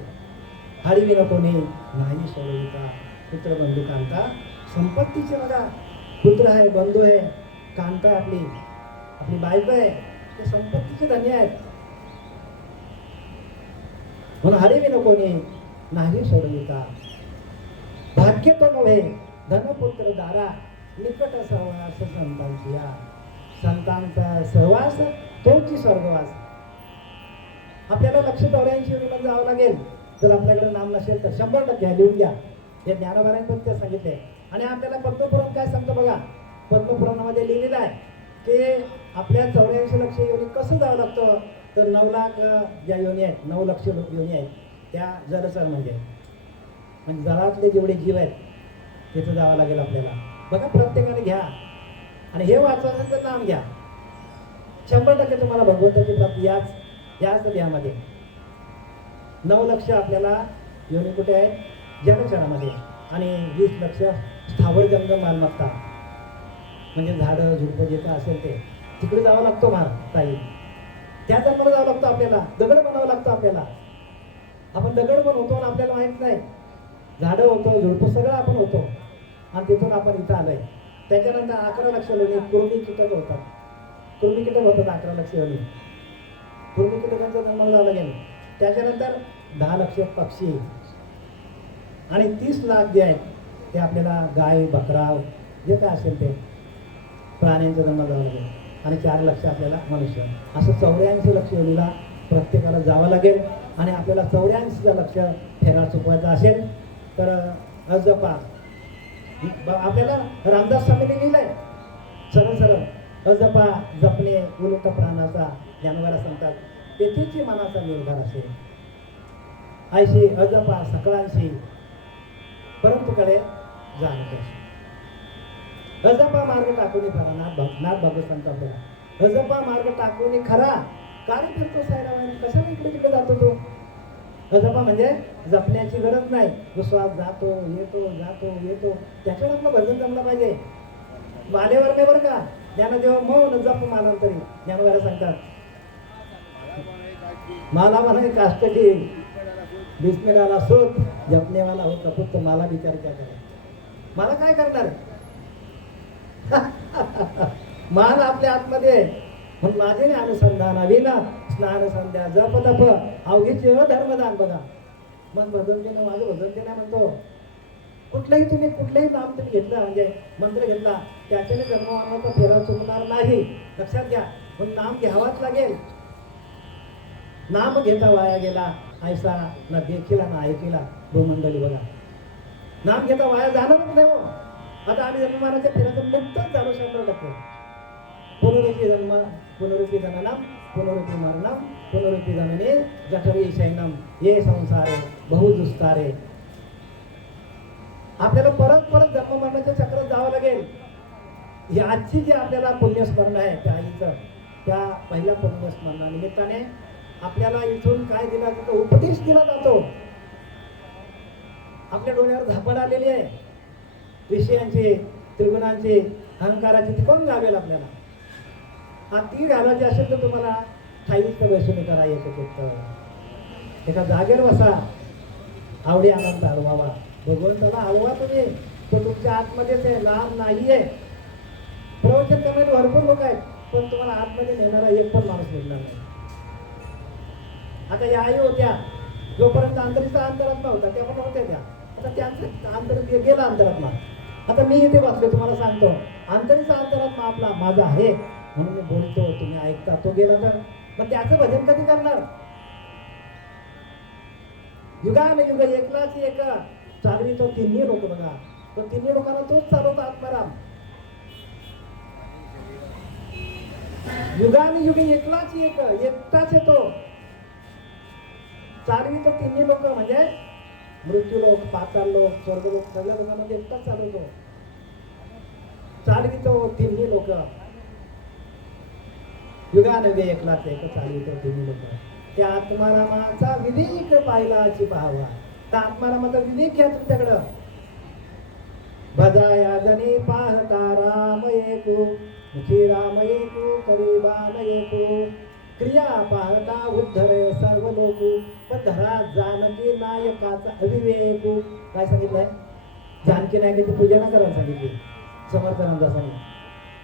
हरिवी कोणी नाही सोडविता पुत्र बंधू कांता. संपत्तीचे बघा, पुत्र आहे, बंधू आहे, कांता आपली आपली बायको आहे, ते संपत्तीचे धन्य आहेत. म्हणून हरिवी कोणी नाही सोडविता. भाग्य तो नव्हे धनपुत्र दारा निकट सहवास संतांची या. संतांचा सहवास तोची स्वर्गवास. आपल्याला 184 मध्ये जावं लागेल. जर आपल्याकडे नाम नसेल तर 100% लिहून घ्या. हे ज्ञानोबारांनी पण ते सांगितले. आणि आपल्याला पद्मपुराण काय सांगतं बघा. पद्मपुराणामध्ये लिहिलेलं आहे की आपल्या 84 लक्ष योनी कसं जावं लागतं. तर 9 लाख ज्या योनी आहेत, 9 लक्ष योनी आहेत, त्या जलचर म्हणजे जलातले जेवढे जीव आहेत तिथं जावं लागेल आपल्याला. बघा प्रत्येकाने घ्या आणि हे वाचायचं तर नाम घ्या. 100% तुम्हाला भगवंताची प्राप्ती याच देहामध्ये. 9 लक्ष आपल्याला योनी कुठे आहे? जलचरामध्ये. आणि 20 लक्ष स्थावर जंगम मालमत्ता म्हणजे झाडं झुडपं जे काय असेल ते तिकडे जावं लागतो ताई. त्या जन्माला जावं लागतं आपल्याला. दगड बनावं लागतं आपल्याला. आपण दगड पण होतो आणि आपल्याला माहित नाही. झाडं होतो, झुडपं सगळं आपण होतो आणि तिथून आपण इथं आलोय. त्याच्यानंतर 11 लक्ष लोणी कुर्मी कीटक होतात. कुर्मी कीटक होतात 11 लक्ष लोणी. कुर्मी कीटकांचा जन्माला जावं लागेल. त्याच्यानंतर 10 लक्ष पक्षी आणि 30 लाख जे आहेत ते आपल्याला गाय बकरा जे काय असेल ते प्राण्यांच्या जन्माला जावं लागेल. आणि 4 लक्ष आपल्याला मनुष्य. असं 84 लक्ष योनीला प्रत्येकाला जावं लागेल. आणि आपल्याला 84 लक्ष फेरा चुकवायचा असेल तर अजपा आपल्याला रामदास स्वामींनी लिहिलंय सरळ सरळ. अजपा जपणे उलट प्राणाचा ज्ञानोबाला सांगतात. तेथेची मनाचा निर्धार असेल. ऐशी अजपा सकळांशी परंतु कडे जाणते. अजपा मार्ग टाकून खरा नाथ भगवत सांगतो आपल्याला. अजपा मार्ग टाकून खरा काय फिरतो सायरावानी, कशाला इकडे तिकडे जातो तो. अजपा म्हणजे जपण्याची गरज नाही. जो श्वास जातो येतो त्याच्यावर आपलं भजन जमलं पाहिजे. मालेवर नाही बरं का. ज्ञानदेव मौन जप मानांतरी ज्ञानोबाला सांगतात. मला म्हणे काष्टची बिस्मिलाला सूत जपनेवाला हो कपूत मला विचार क्या करे. मला काय करणार मान आपल्या आतमध्ये. म्हणून माझे अनुसंधान विना स्नान संध्या जप तप अवघीचे धर्मदान. बघा मग भजन केलं, माझं भजन केलं म्हणतो. कुठलंही नाम तुम्ही घेतलं म्हणजे मंत्र घेतला त्याच्याने जन्मवानाचा फेरा चुकणार नाही. लक्षात घ्या. म्हणून नाम घ्यावाच लागेल. नाम घेता वाया गेला ऐसा ना देखीला ना ऐकिला भूमंडली. बघा नाम घेता वाया जाणारच नाही हो. आता आम्ही जन्ममानाच्या फेऱ्याचं मुक्तच झालो 100%. पुनरुक्ती जन्म पुनरुक्ती जननम पुनरुक्ती मरणम पुनरुक्ती जननी जठरी शयनम ये संसारे बहु दुस्तारे. आपल्याला परत जन्म मरणाच्या चक्रात जावं लागेल. ही आजची जी आपल्याला पुण्यस्मरण आहे त्या आईचं, त्या पहिल्या पुण्यस्मरणानिमित्ताने आपल्याला इथून काय दिला जातो? उपदेश दिला जातो. आपल्या डोळ्यावर झापड आलेली आहे विषयांची, त्रिगुणांची, अहंकाराची. ती कोण घालवेल आपल्याला? हा ती घालायची असेल तर तुम्हाला ठाईच बसून करा. एका जागेवर बसा. आवडी आनंद हलवावा. भगवंताला हलवा तुम्ही. तो तुमच्या आतमध्येच आहे, लांब नाही आहे. प्रवचन करणारे भरपूर लोक आहेत पण तुम्हाला आतमध्ये नेणारा एक पण माणूस मिळणार नाही. आता या आई होत्या जोपर्यंत अंतरीचा अंतरात्मा होता त्या पण होत्या त्या. आता त्यांचं अंतर गेला अंतरात्मा. आता मी इथे बसलो तुम्हाला सांगतो अंतरीचा अंतरात्मा आपला माझा आहे म्हणून मी बोलतो, तुम्ही ऐकता. तो गेला तर मग त्याचं भजन कधी करणार? युगान युग एकलाच एक चालवितो तिन्ही लोक. बघा, तो तिन्ही लोकांना तोच चालवतो आत्माराम. युगाने युग एकलाच एक, एकटाच येतो चालवितो तिन्ही लोक. म्हणजे मृत्यू लोक, पाताळ लोक, स्वर्ग लोक, सगळ्या लोकांमध्ये एकटाच चालवतो, चालवितो तिन्ही लोक. युगाने युग एकलाच एक चालवितो तिन्ही लोक. त्या आत्मारामाचा विवेक पाहिलाची पाहावा. त्या आत्मारामाचा विवेक घ्या तुमच्याकडं. भजाया जनी पाहता राम एकू, मुखी राम एकू, करीबान एकू, क्रिया पाहता उद्धरे सर्व लोकू, पण धरा जानकी नायकाचा अविवेकू. काय सांगितलंय? जानकी नायकाची पूजा न करायला सांगितली समर्थानंदासांनी.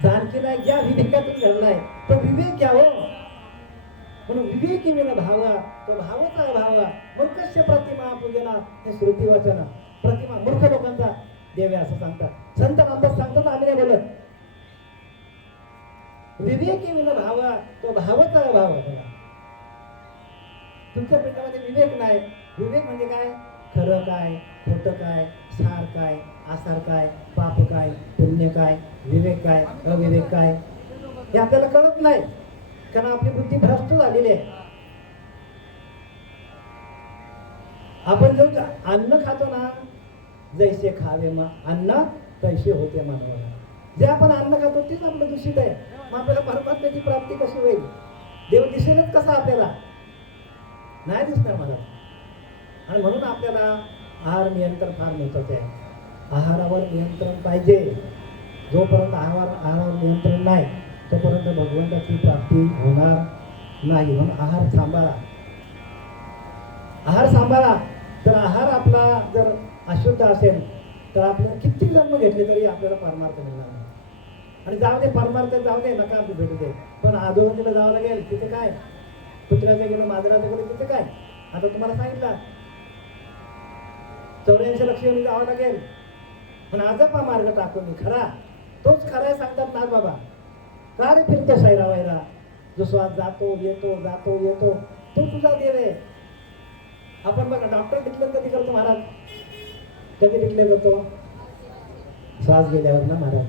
जानकी नायक ज्या विवेकातून घडलाय तो विवेक घ्या हो. म्हणून विवेकी विना भावा, तो भावाचा भावा. मग कश्य प्रतिमा पूजना, हे श्रुती वचन. प्रतिमा मूर्ख लोकांचा देव आहे असं सांगतात संत रामदास सांगतात. आम्ही नाही बोलत. विवेकी विना भावा, तो भावाचा भाव आहे. तुमच्या पिंडामध्ये विवेक नाही. विवेक म्हणजे काय? खरं काय, खोटं काय, सार काय, आसार काय, पाप काय, पुण्य काय, विवेक काय, अविवेक काय, हे आपल्याला कळत नाही. कारण आपली बुद्धी भ्रष्ट झालेली आहे. आपण जो अन्न खातो ना, जैसे खावे मग अन्न तैसे होते मानवाला. जे आपण अन्न खातो तेच आपलं दूषित आहे. मग आपल्याला परमात्म्याची प्राप्ती कशी होईल? देव दिसेलच कसा आपल्याला? नाही दिसणार मला. आणि म्हणून आपल्याला आहार नियंत्रण फार महत्वाचे आहे. आहारावर नियंत्रण पाहिजे. जोपर्यंत आहारावर नियंत्रण नाही तोपर्यंत भगवंताची प्राप्ती होणार नाही. म्हणून आहार सांभाळा. आहार सांभाळा. तर आहार आपला जर अशुद्ध असेल तर आपल्याला किती जन्म घेतले तरी आपल्याला परमार्थ मिळणार नाही. आणि जाऊ दे परमार्थ, जाऊ दे नका भेटू दे, पण अधोगतीला जावं लागेल. तिथे काय? कुत्र्याचं गेलं, मांजराचं गेलं, तिथे काय? आता तुम्हाला सांगितलं 84 लक्ष जावं लागेल. पण आजपा मार्ग टाकून खरा, तोच खरा आहे सांगतात नाथ बाबा. का रे फिरतो सैरा वैरा, जो श्वास जातो येतो जातो येतो, तो तुझा देव आहे. आपण बघा डॉक्टर डिक्लेअर कधी करतो महाराज? कधी डिक्लेअर करतो? श्वास गेल्यावर ना महाराज.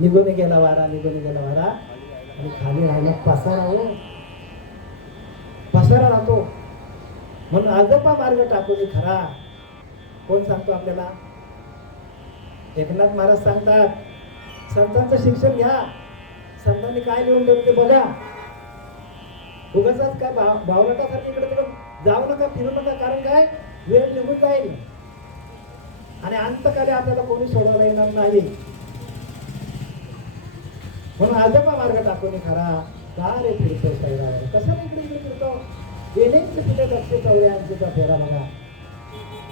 निघून गेला वारा, निघून गेला वारा, आणि खाली राहिला पसारा. हो, पसारा राहतो. म्हणून आजपा मार्ग टाकून खरा. कोण सांगतो आपल्याला? एकनाथ महाराज सांगतात. संतांचं शिक्षण घ्या. संतांनी काय लिहून दिलं ते बघा. उगाच काय बावलटासारखी इकडे तिकडे जाऊ नका, फिरू नका. कारण काय? वेळ निघून जाईल आणि अंतकाली आपल्याला कोणी सोडवायला येणार नाही. म्हणून आजोबा मार्ग टाकून खरा. का रे फिरतो सैरावर? कशाला इकडे इकडे फिरतो? गेलेच कुठे लक्ष 84चा फेरा बघा.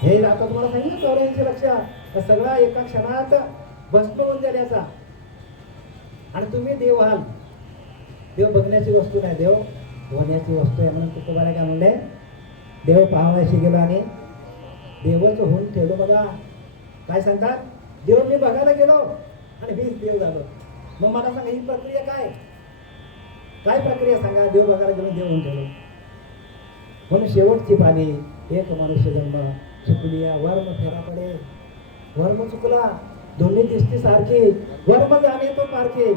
हे आता तुम्हाला सांगितलं 84 लक्ष सगळा एका क्षणात भस्म होऊन जाईल याचा. आणि तुम्ही देव व्हाल. देव बघण्याची वस्तू नाही, देव होण्याची वस्तू आहे. म्हणून तुकोबाला काय म्हणले? देव पाहावयाशी गेलो आणि देवच होऊन ठेवलो. बघा काय सांगतात? देव मी बघायला गेलो आणि मीच देव झालो. मग मला सांगा ही प्रक्रिया काय? काय प्रक्रिया सांगा? देव बघायला गेलो, देव होऊन ठेवलो. म्हणून शेवटची पाणी एक मनुष्य जन्म चुकलिया वर्म फेरा पडे. वर्म चुकला, दोन्ही दिसती सारखी. वर्म जाणे तो पारखे.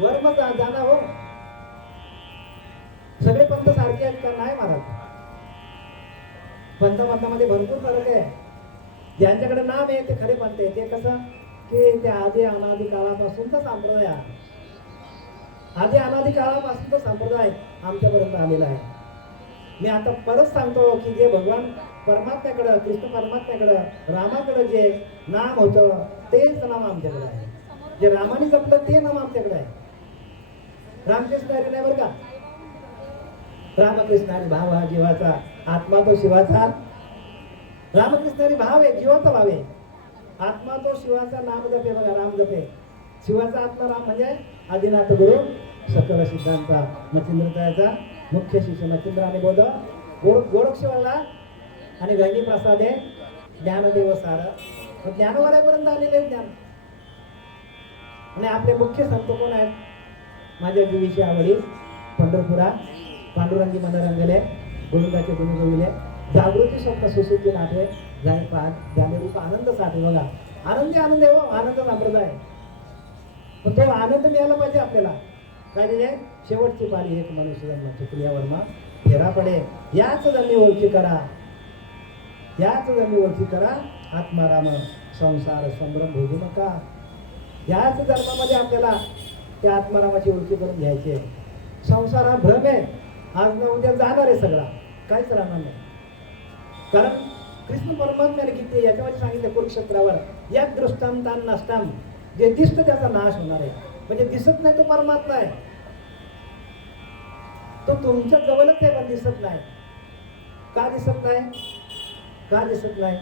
वर्म जाणा हो. सगळे पंथ सारखे आहेत का? नाही महाराज. पंथमध्ये भरपूर फरक आहे. ज्यांच्याकडे नाम आहे ते खरे पंथ आहे. ते कसं की ते आधी अनादी काळापासूनचा संप्रदाय आहे. आधी अनादी काळापासूनचा संप्रदाय आमच्यापर्यंत आलेला आहे. मी आता परत सांगतो की जे भगवान परमात्म्याकडं, कृष्ण परमात्म्याकडं, रामाकडं जे नाम होतं तेच नाम आमच्याकडे आहे. जे रामाने जपलं ते नाम आमच्याकडे आहे. रामकृष्ण हरी नाही बरं का? रामकृष्ण हरी भाव हा जीवाचा, आत्मा तो शिवाचा. रामकृष्ण हरी भाव आहे, जीवाचा भाव आहे. आत्मा तो शिवाचा नाम जपे. बघा राम जपे. शिवाचा आत्मा राम म्हणजे आदिनाथ गुरु सकल सिद्धांचा मच्छिंद्रचा मुख्य शिष्य मच्छिंद्र आणि बोध गोरक्षवाला आणि गहिनी प्रसादे ज्ञानदेव सार मग ज्ञानवरापर्यंत आलेले ज्ञान. आणि आपले मुख्य संत कोण आहेत? माझ्या जीवीची आवडी पंढरपुरा पांडुरंगी मनरंगले गोविंदाचे गुण गोविले जागृती स्वप्न सुसिद्धी नाटे जाय पाहत झाले रूप आनंद साठे. बघा आनंदी आनंद आहे हो, आनंद संप्रदाय. पण तो आनंद मिळाला पाहिजे आपल्याला. काय दिले? शेवटची पाळी एक मनुष्य जन्म चुकल्यावर मग फेरा पडे. याच जमी ओळखी करा, याच जमी ओळखी करा, आत्माराम संसार संभ्रम भोगू नका. याच जन्मामध्ये आपल्याला त्या आत्मारामाची ओळखी करून घ्यायची आहे. संसार हा भ्रम आहे, आज न उद्या जाणार आहे सगळा, काहीच राहणार नाही. कारण कृष्ण परमात्म्याने किती याच्यामध्ये सांगितलं कुरुक्षेत्रावर, यात दृष्टांतान नष्टाम, जे दिसतं त्याचा नाश होणार आहे. म्हणजे दिसत नाही तो परमात्मा आहे, तो तुमच्या जवळच आहे पण दिसत नाही. का दिसत नाही? का दिसत नाही?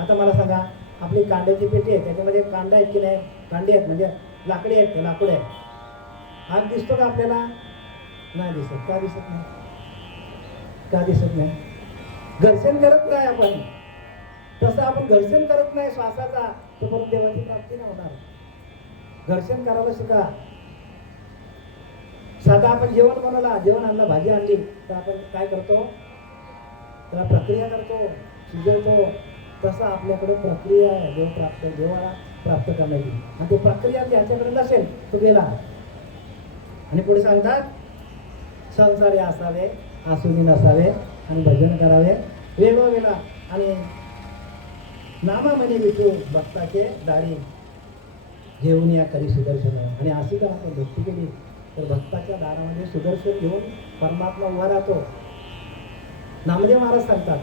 आता मला सांगा, आपली कांद्याची पेटी आहे, त्याच्यामध्ये कांदा आहेत की नाही? कांडे आहेत म्हणजे लाकडी आहेत, ते लाकूड आहे. आग दिसतो का आपल्याला? नाही दिसत. का दिसत नाही? का दिसत नाही? घर्षण करत नाही आपण. तसं आपण घर्षण करत नाही श्वासाचा, तो पण देवाची प्राप्ती नाही होणार. घर्षण करायला शिका. साधा आपण जेवण बनवला, जेवण आणलं, भाजी आणली, तर आपण काय करतो? त्याला प्रक्रिया करतो, शिजवतो. तसं आपल्याकडे प्रक्रिया आहे देवाला प्राप्त करण्याची. आणि ती प्रक्रिया ज्याच्याकडे नसेल तो गेला. आणि पुढे सांगतात, संसारी असावे, आसुनी नसावे, आणि भजन करावे वेगवेगळा. आणि नामा म्हणे विठू भक्ताचे दाढी घेऊन या करी सुदर्शन. आणि अशी जर आपण भक्ती केली तर भक्ताच्या दारामध्ये सुदर्शन घेऊन परमात्मा उभा राहतो. नामदेव महाराज सांगतात,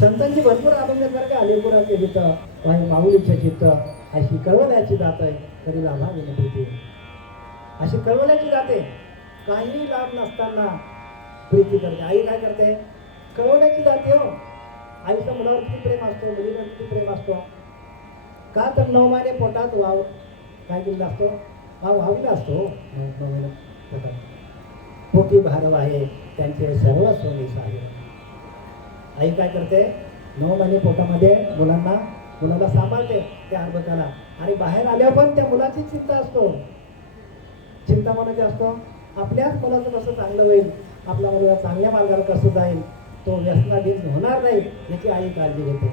संतांची भरपूर अभंग अलेपुराचे चित्त माऊलीचे चित्त अशी कळवल्याची जात आहे तरी लाभा विनंती. अशी कळवल्याची जाते, काही लाभ नसताना प्रीती करते. आई काय करते? कळवल्याची जाते हो. आईचं मुलावर किती प्रेम असतो, मुलीवर किती प्रेम असतो. का तर 9 महिने पोटात वाव काय केलेला असतो? वाविला असतो. 9 महिने पोटात पोटी भारव आहे त्यांचे सर्व सोनीस आहे. आई काय करते? 9 महिने पोटामध्ये मुलाला सांभाळते त्या अर्भकाला. आणि बाहेर आल्यावर पण त्या मुलाची चिंता असतो. चिंता कोणाची असतो? आपल्याच मुलाचं कसं चांगलं होईल, आपला मुलगा चांगल्या मार्गाला कसं जाईल, तो व्यसनाधीन होणार नाही याची आई काळजी घेते.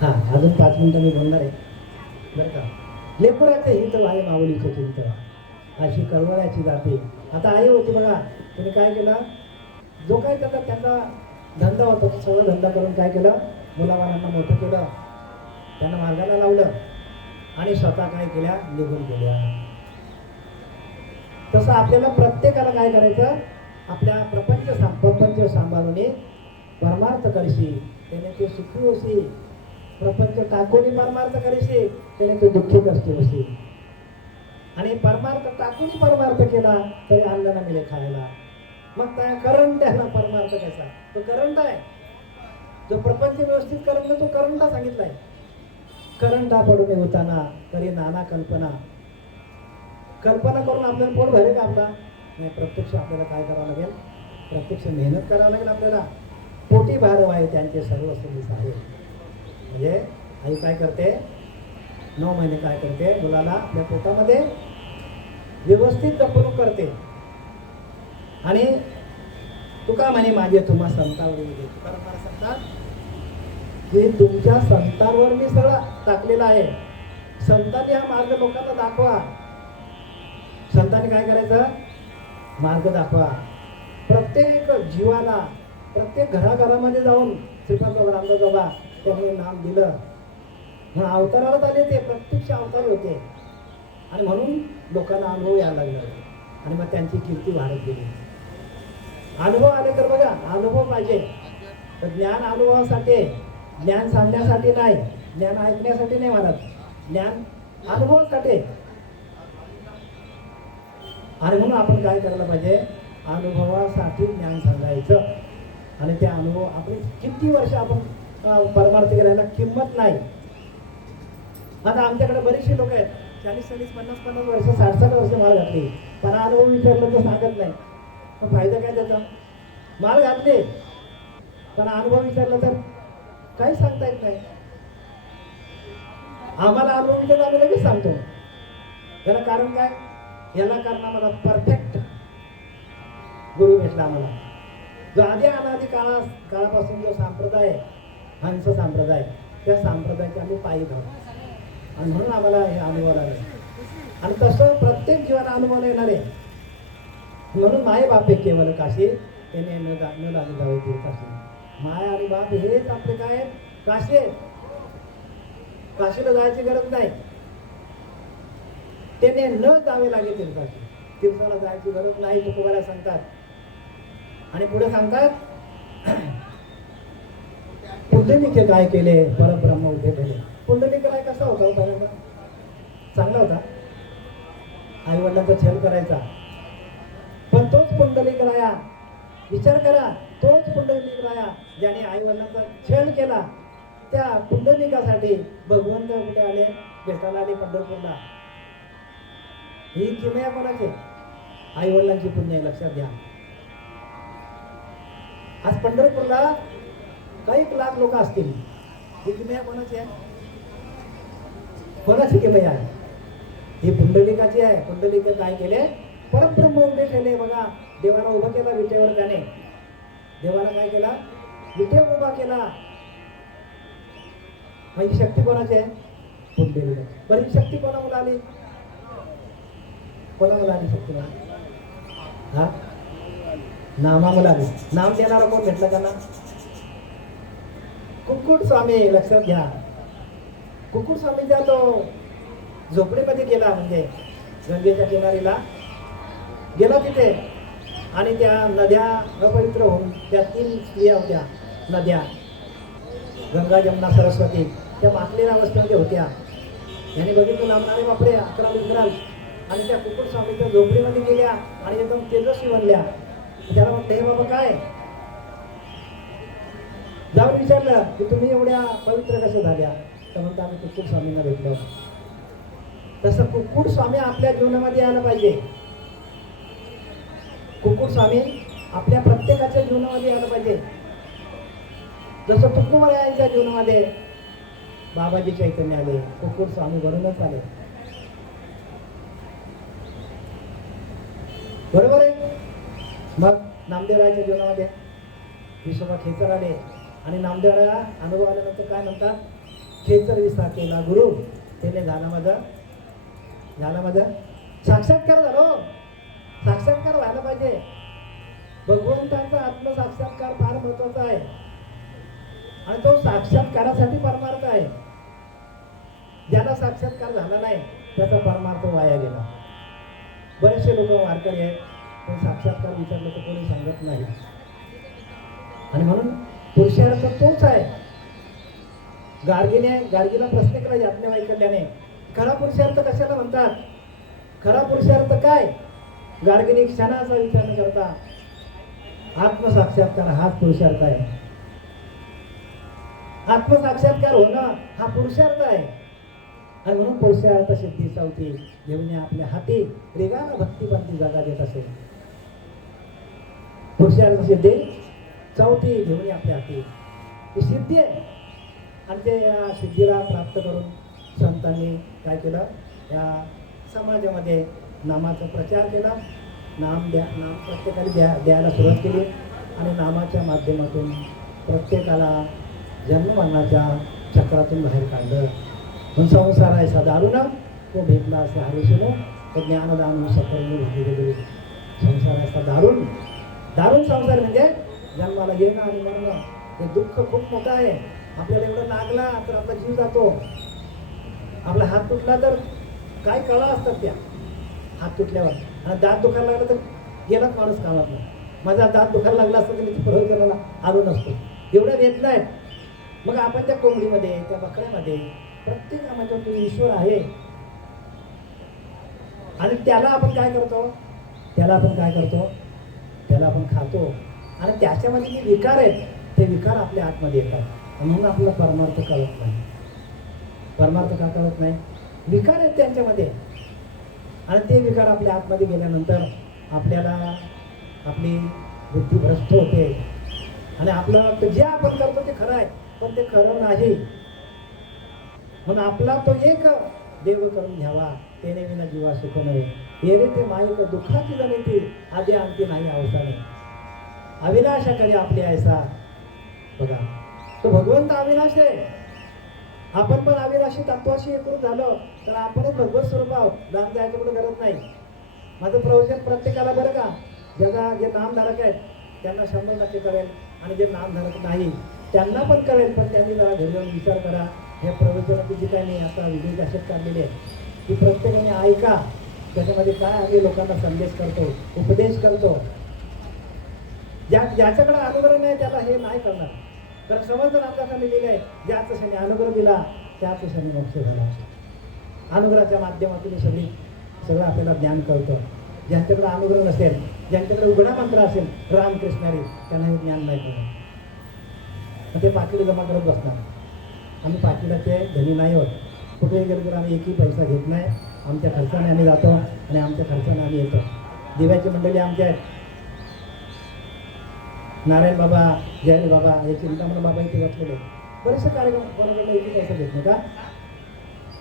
हा, अजून 5 मिनिटं मी बोलणार आहे बरं का. लेकराचे हित आहे माऊलीचे चिंत अशी कळवळ्याची जाते. आता आई होती बघा, तिने काय केलं? जो काय त्याचा धंदा होता तो सगळा धंदा करून काय केलं? मुलाबाळांना मोठं केलं, त्यांना मार्गाला लावलं, आणि स्वतः काय केल्या? निघून गेल्या. तसं आपल्याला प्रत्येकाला काय करायचं? आपल्या प्रपंच सांभाळून परमार्थ करशी त्याने ते सुखी होशी. प्रपंच टाकून परमार्थ करशी त्याने ते दुःखी कष्टी होशी. आणि परमार्थ टाकून परमार्थ केला तरी अन्न न मिळे खायला. मग काय करंट आहे ना परमार्थ कसा? तो करंट आहे. जो प्रपंच व्यवस्थित करंट तो करंटा सांगितलाय. करंटा पडून होताना तरी नाना कल्पना करून आपल्याला पोट भरेल का आपला? नाही. प्रत्यक्ष आपल्याला काय करावं लागेल? प्रत्यक्ष मेहनत करावं लागेल आपल्याला. पोटी भारव आहे त्यांचे सर्व सोनीस आहे. म्हणजे आई काय करते? 9 महिने काय करते? मुलाला आपल्या पोटामध्ये व्यवस्थित जपणूक करते. आणि तुका म्हणे माझे तुम्हा संतावर येते. तुकाराम महाराज सांगतात की तुमच्या संतांवर मी सगळं टाकलेलं आहे. संतांनी हा मार्ग लोकांना दाखवा. संतांनी काय करायचं? मार्ग दाखवा. प्रत्येक जीवाला, प्रत्येक घराघरामध्ये जाऊन श्रीपाद रामदास बाबा त्यांनी नाम दिलं. म्हणून अवताराला आले, ते प्रत्यक्ष अवतार होते. आणि म्हणून लोकांना अनुभव यायला लागला आणि मग त्यांची कीर्ती वाढत गेली. अनुभव आले तर बघा, अनुभव पाहिजे तर ज्ञान अनुभवासाठी, ज्ञान सांगण्यासाठी नाही, ज्ञान ऐकण्यासाठी नाही म्हणत, ज्ञान अनुभवासाठी. आणि म्हणून आपण काय करायला पाहिजे? अनुभवासाठी ज्ञान सांगायचं. आणि त्या अनुभव आपण किती वर्ष आपण परमार्थ करायला किंमत नाही. आता आमच्याकडे बरीचशी लोक आहेत 40-40, 50-50 वर्ष, 60-60 वर्ष माळ घातली, पण अनुभव विचारलं तर सांगत नाही. मग फायदा काय त्याचा? माळ घातले पण अनुभव विचारला तर काही सांगता येत नाही. आम्हाला अनुभव विचारला आम्ही लगेच सांगतो. याला कारण काय? याला कारण आम्हाला परफेक्ट गुरु भेटला आम्हाला. जो आधी अनादी काळापासून जो संप्रदाय हंस संप्रदाय, त्या संप्रदायाचे आम्ही पायी आहोत आणि म्हणून आम्हाला हे अनुभव आले. आणि तसं प्रत्येक जीवाला अनुभव येणार आहे. म्हणून माय बापे केवळ काशी त्याने न लागू जावे काशी. माय आणि बाप हेच आपले काय आहेत? काशी आहेत. काशीला जायची गरज नाही. त्याने न जावे लागेल तीर्थाशी. तीर्थाला जायची गरज नाही तुकोबाला सांगतात. आणि पुढे सांगतात पुंडलिके काय केले परब्रह्म उभे केले. पुंडलिक राय कसा होता? पहिल्यांदा चांगला होता. आई वडिलांचा छल करायचा. पण तोच पुंडलिक राया, विचार करा, तोच पुंडलिक राया ज्याने आई वडिलांचा छल केला, त्या पुंडलिकासाठी भगवंत कुठे आले? भेटायला आले पंढरपूरला. ही किमया कोणाची? आई वडिलांची पुण्य आहे, लक्षात घ्या. आज पंढरपूरला काही लाख लोक असतील. ही किमया कोणाची आहे? कोणाची किमया आहे? ही पुंडलिकाची आहे. पुंडलिक काय केले? परब्रह्म उभे केले. बघा, देवाला उभं केला विटेवर. त्याने देवाला काय केला? विटेवर उभा केला. म्हणजे शक्ती कोणाची आहे? पुंडलिक. बरी शक्ती कोणामुळे आली? कोणामुळे आली शक्ती? हा, नामामुळे आली. नाम देणारा कोण भेटला त्यांना? कुक्कुट स्वामी. लक्षात घ्या, कुक्कुट स्वामीचा तो झोपडीमध्ये गेला, म्हणजे गंगेच्या किनारीला गेला तिथे. आणि त्या नद्या अपवित्र होऊन, त्या 3 स्त्रिया होत्या नद्या, गंगा जमुना सरस्वती, त्या माखलेल्या अवस्थेमध्ये होत्या. याने बघितलं लांबणारे बापरे 11 विकराल. आणि त्या कुक्कुट स्वामीच्या झोपडीमध्ये गेल्या आणि एकदम तेजस्वी बनल्या. त्याला म्हटलं, हे बाबा काय? जाऊन विचारलं की तुम्ही एवढ्या पवित्र कशा झाल्या? तर म्हणता आम्ही कुक्कुट स्वामींना भेटलो. तसं कुक्कुट स्वामी आपल्या जीवनामध्ये यायला पाहिजे. कुक्कुट स्वामी आपल्या प्रत्येकाच्या जीवनामध्ये यायला पाहिजे. जसं तुकोबारायांच्या जीवनामध्ये बाबाजी चैतन्य आले, कुक्कुट स्वामी घडूनच आले. बरोबर आहे. मग नामदेवरायाच्या जीवनामध्ये विश्वभा खेचर आले. आणि नामदेवराया अनुभव आल्यानंतर काय म्हणतात? खेचर विस्तार केला गुरु, त्याने झाला माझा साक्षात्कार झालो. साक्षात्कार व्हायला पाहिजे. भगवंताचा आत्मसाक्षात्कार फार महत्वाचा आहे. आणि तो साक्षात्कारासाठी परमार्थ आहे. ज्याला साक्षात्कार झाला नाही त्याचा परमार्थ वाया गेला. बरेचसे लोक वारकरी आहेत, पण साक्षात्कार विचारलं तर कोणी सांगत नाही. आणि म्हणून पुरुषार्थ तोच आहे. गार्गीला प्रश्न केला याज्ञ वैकल्याने, खरा पुरुषार्थ कशाला म्हणतात? खरा पुरुषार्थ काय? गार्गीने क्षणाचा विचार न करता आत्मसाक्षात्कार हाच पुरुषार्थ आहे. आत्मसाक्षात्कार होणं हा पुरुषार्थ आहे. आणि म्हणून पुरुषार्थ सिद्धी चौथी घेऊन आपल्या हाती रेगाला भक्तिपंथी जागा देत असेल. पुरुषार्थ सिद्धी चौथी घेऊन आपल्या हाती ही सिद्धी आहे. आणि ते या सिद्धीला प्राप्त करून संतांनी काय केलं? या समाजामध्ये नामाचा प्रचार केला. नाम प्रत्येकाला द्यायला सुरुवात केली. आणि नामाच्या माध्यमातून प्रत्येकाला जन्ममरणाच्या चक्रातून बाहेर काढलं. पण संसार आहे सा दारुण तो भेटला असे हरिशनो तो ज्ञानदान सकरून भेटले. संसार आहे सा दारुण संसार म्हणजे जन्माला येणं आणि मरणं. हे दुःख खूप मोठं आहे. आपल्याला एवढं लागला तर आपला जीव जातो. आपला हात तुटला तर काय कळा असतात त्या हात तुटल्यावर. आणि दात दुखायला लागला तर गेलाच माणूस कामातला. माझा दात दुखायला लागला असतो की प्रयोग करायला आलो नसतो. एवढ्या वेदना आहेत. मग आपण त्या कोंबडीमध्ये, त्या बकऱ्यामध्ये, प्रत्येक कामाच्या तो ईश्वर आहे. आणि त्याला आपण काय करतो? त्याला आपण खातो. आणि त्याच्यामध्ये जे विकार आहेत ते विकार आपल्या आतमध्ये येतात. म्हणून आपल्याला परमार्थ कळत नाही. परमार्थ का कळत नाही? विकार आहेत त्यांच्यामध्ये. आणि ते विकार आपल्या आतमध्ये गेल्यानंतर आपल्याला आपली बुद्धी भ्रष्ट होते आणि आपल्याला वाटतं जे आपण करतो ते खरं आहे, पण ते खरं नाही. म्हणून आपला तो एक देव करून घ्यावा, तेने विना जीवा सुख नव्हे. ये रे ते माईक दुःखाची जणी ती, आधी अंती नाही अवसाने. अविनाशा करे आपली ऐसा. बघा, तो भगवंत अविनाश आहे. आपण पण अविनाशी तत्वाशी एकरूप झालो तर आपणच भगवत स्वरूप आहोत. दान द्यायची कुठे गरज नाही. माझं प्रवचन प्रत्येकाला बरं का, ज्याचा जे नामधारक आहेत त्यांना 100% कळेल आणि जे नामधारक नाही त्यांना पण कळेल. पण त्यांनी जरा घरी जाऊन विचार करा. हे प्रवचनाची जी काही मी आता व्हिडिओ कॅसेट काढलेली आहे ती प्रत्येकाने ऐका. त्याच्यामध्ये काय आम्ही लोकांना संदेश करतो, उपदेश करतो. ज्याच्याकडे अनुग्रह नाही त्याला हे नाही करणार. तर समर्थ रामदासांनी लिहिलं आहे, ज्याच क्षणी अनुग्रह दिला त्याच क्षणी मोक्ष झाला. अनुग्रहाच्या माध्यमातून सगळं आपल्याला ज्ञान कळतं. ज्यांच्याकडे अनुग्रह नसेल, ज्यांच्याकडे उघडा मंत्र असेल रामकृष्णारी, त्यांना हे ज्ञान नाही कळत. ते पाकिट जमा करत बसणार. आम्ही पाकिटाचे धनी नाही होत. कुठेही गेलो तर आम्ही एकही पैसा घेत नाही. आमच्या खर्चाने आम्ही जातो आणि आमच्या खर्चाने आम्ही येतो. दिव्याची मंडळी आमच्या आहेत. नारायण बाबा, जयल बाबा, हे चिंतामण बाबा इथे बसलेले. बरेचसे कार्यक्रम कोणाकडनं एकही पैसा घेत नाही का?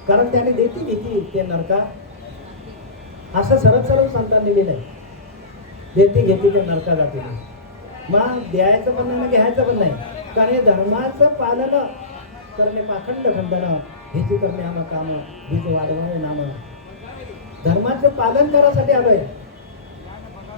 कारण त्याने देती ते नरका. असं सरळ संतांनी लिहिलंय, देती घेती ते नरका जाते. मग द्यायचं पण नाही, घ्यायचं पण नाही. कारण हे धर्माचं पालन करणे पाखंड खंडन, हेची करणे आम्हा काम, बीज वाढवावे नाम. धर्माचं पालन करायसाठी आलोय.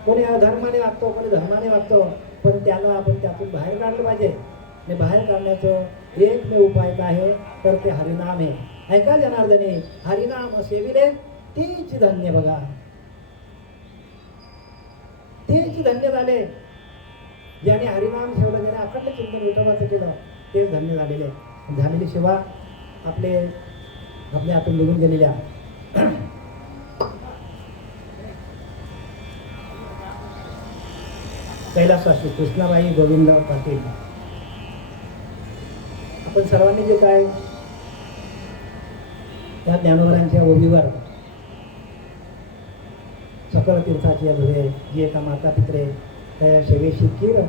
कोणी अधर्माने वागतो, कोणी धर्माने वागतो, पण त्याला आपण त्यातून बाहेर काढलं पाहिजे. आणि बाहेर काढण्याचं एकमेव उपाय काय आहे तर ते हरिनाम आहे. ऐका जनार्दने, हरिनाम सेविले तेच धन्य. बघा, तेच धन्य झाले. ज्याने हरिनाम ठेवलं, ज्याने अखंड चिंतन विठोबाचं केलं, तेच धन्य झालेले. झालेली सेवा आपल्या हातून निघून गेलेल्या कैलासवासी कृष्णाबाई गोविंदराव पाटील, आपण सर्वांनी जे काय या ज्ञानोबरांच्या ओढीवर सकळ तीर्थाची धुरे, जी एका माता पित्रे त्या सेवेशी किर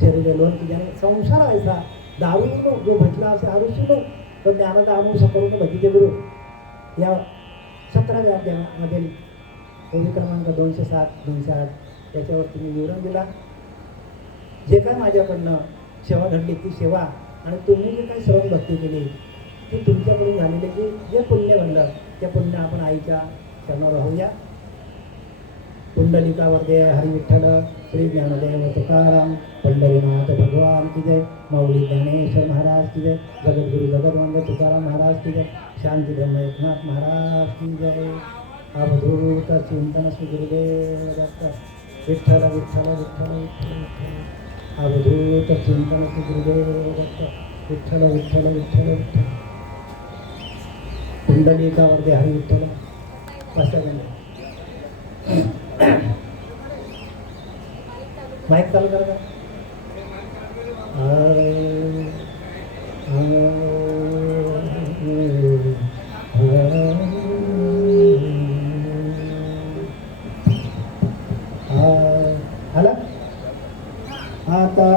शरीर लोन की ज्याने संसार व्हायचा दारू जो भेटला असे आरुषी तर ज्ञानाचा अनुभव करून भजीचे गुरु या 17व्या अध्यायामधील ओवी क्रमांक 207-208 त्याच्यावरती मी विवरण दिला. जे काय माझ्याकडनं सेवा घडली ती सेवा आणि तुम्ही जे काही श्रवण भक्ती केली ती तुमच्याकडून झालेली जे पुण्य घडलं त्या पुण्य आपण आईच्या चरणावर राहूया. पुंडलिकावर दे हरी विठ्ठल, श्री ज्ञानदेव तुकाराम, पंढरीनाथ भगवान की जय, माऊली ज्ञानेश्वर महाराज की जय, जगद्गुरु जगदवंद तुकाराम महाराज की जय, शांती ब्रह्म एकनाथ महाराज की जय. अवधूत चिंतन श्री गुरुदेव दत्त. विठ्ठल विठ्ठल विठ्ठल विठ्ठल विठ्ठल. अवधूत चिंतन श्री गुरुदेव दत्त. विठ्ठल विठ्ठल विठ्ठल विठ्ठल. पुंडलिकावर दे हरी विठ्ठल. माईक चालू करा. आला आता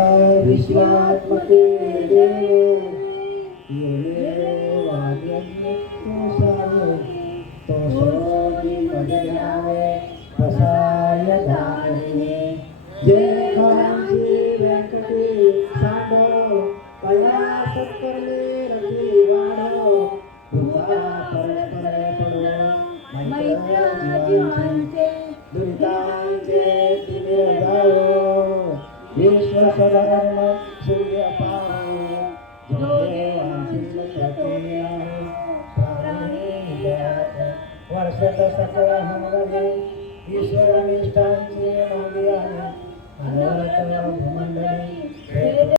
विश्वात्मके देव तो सोनी मध्यावे पसाय दानी जे कांची व्यंकटी सांडो कैलास करले रती वाढो दुर्गा परस्परे पडो मैत्र जीवांचे दुरितांचे तिमिर जाओ विश्व सधर्म सूर्य पाहो जो देवांची शक्ती वर्षत सकळ हमवले ईश्वर निष्ठांचे मागे आहे अनवरत भूमंडळी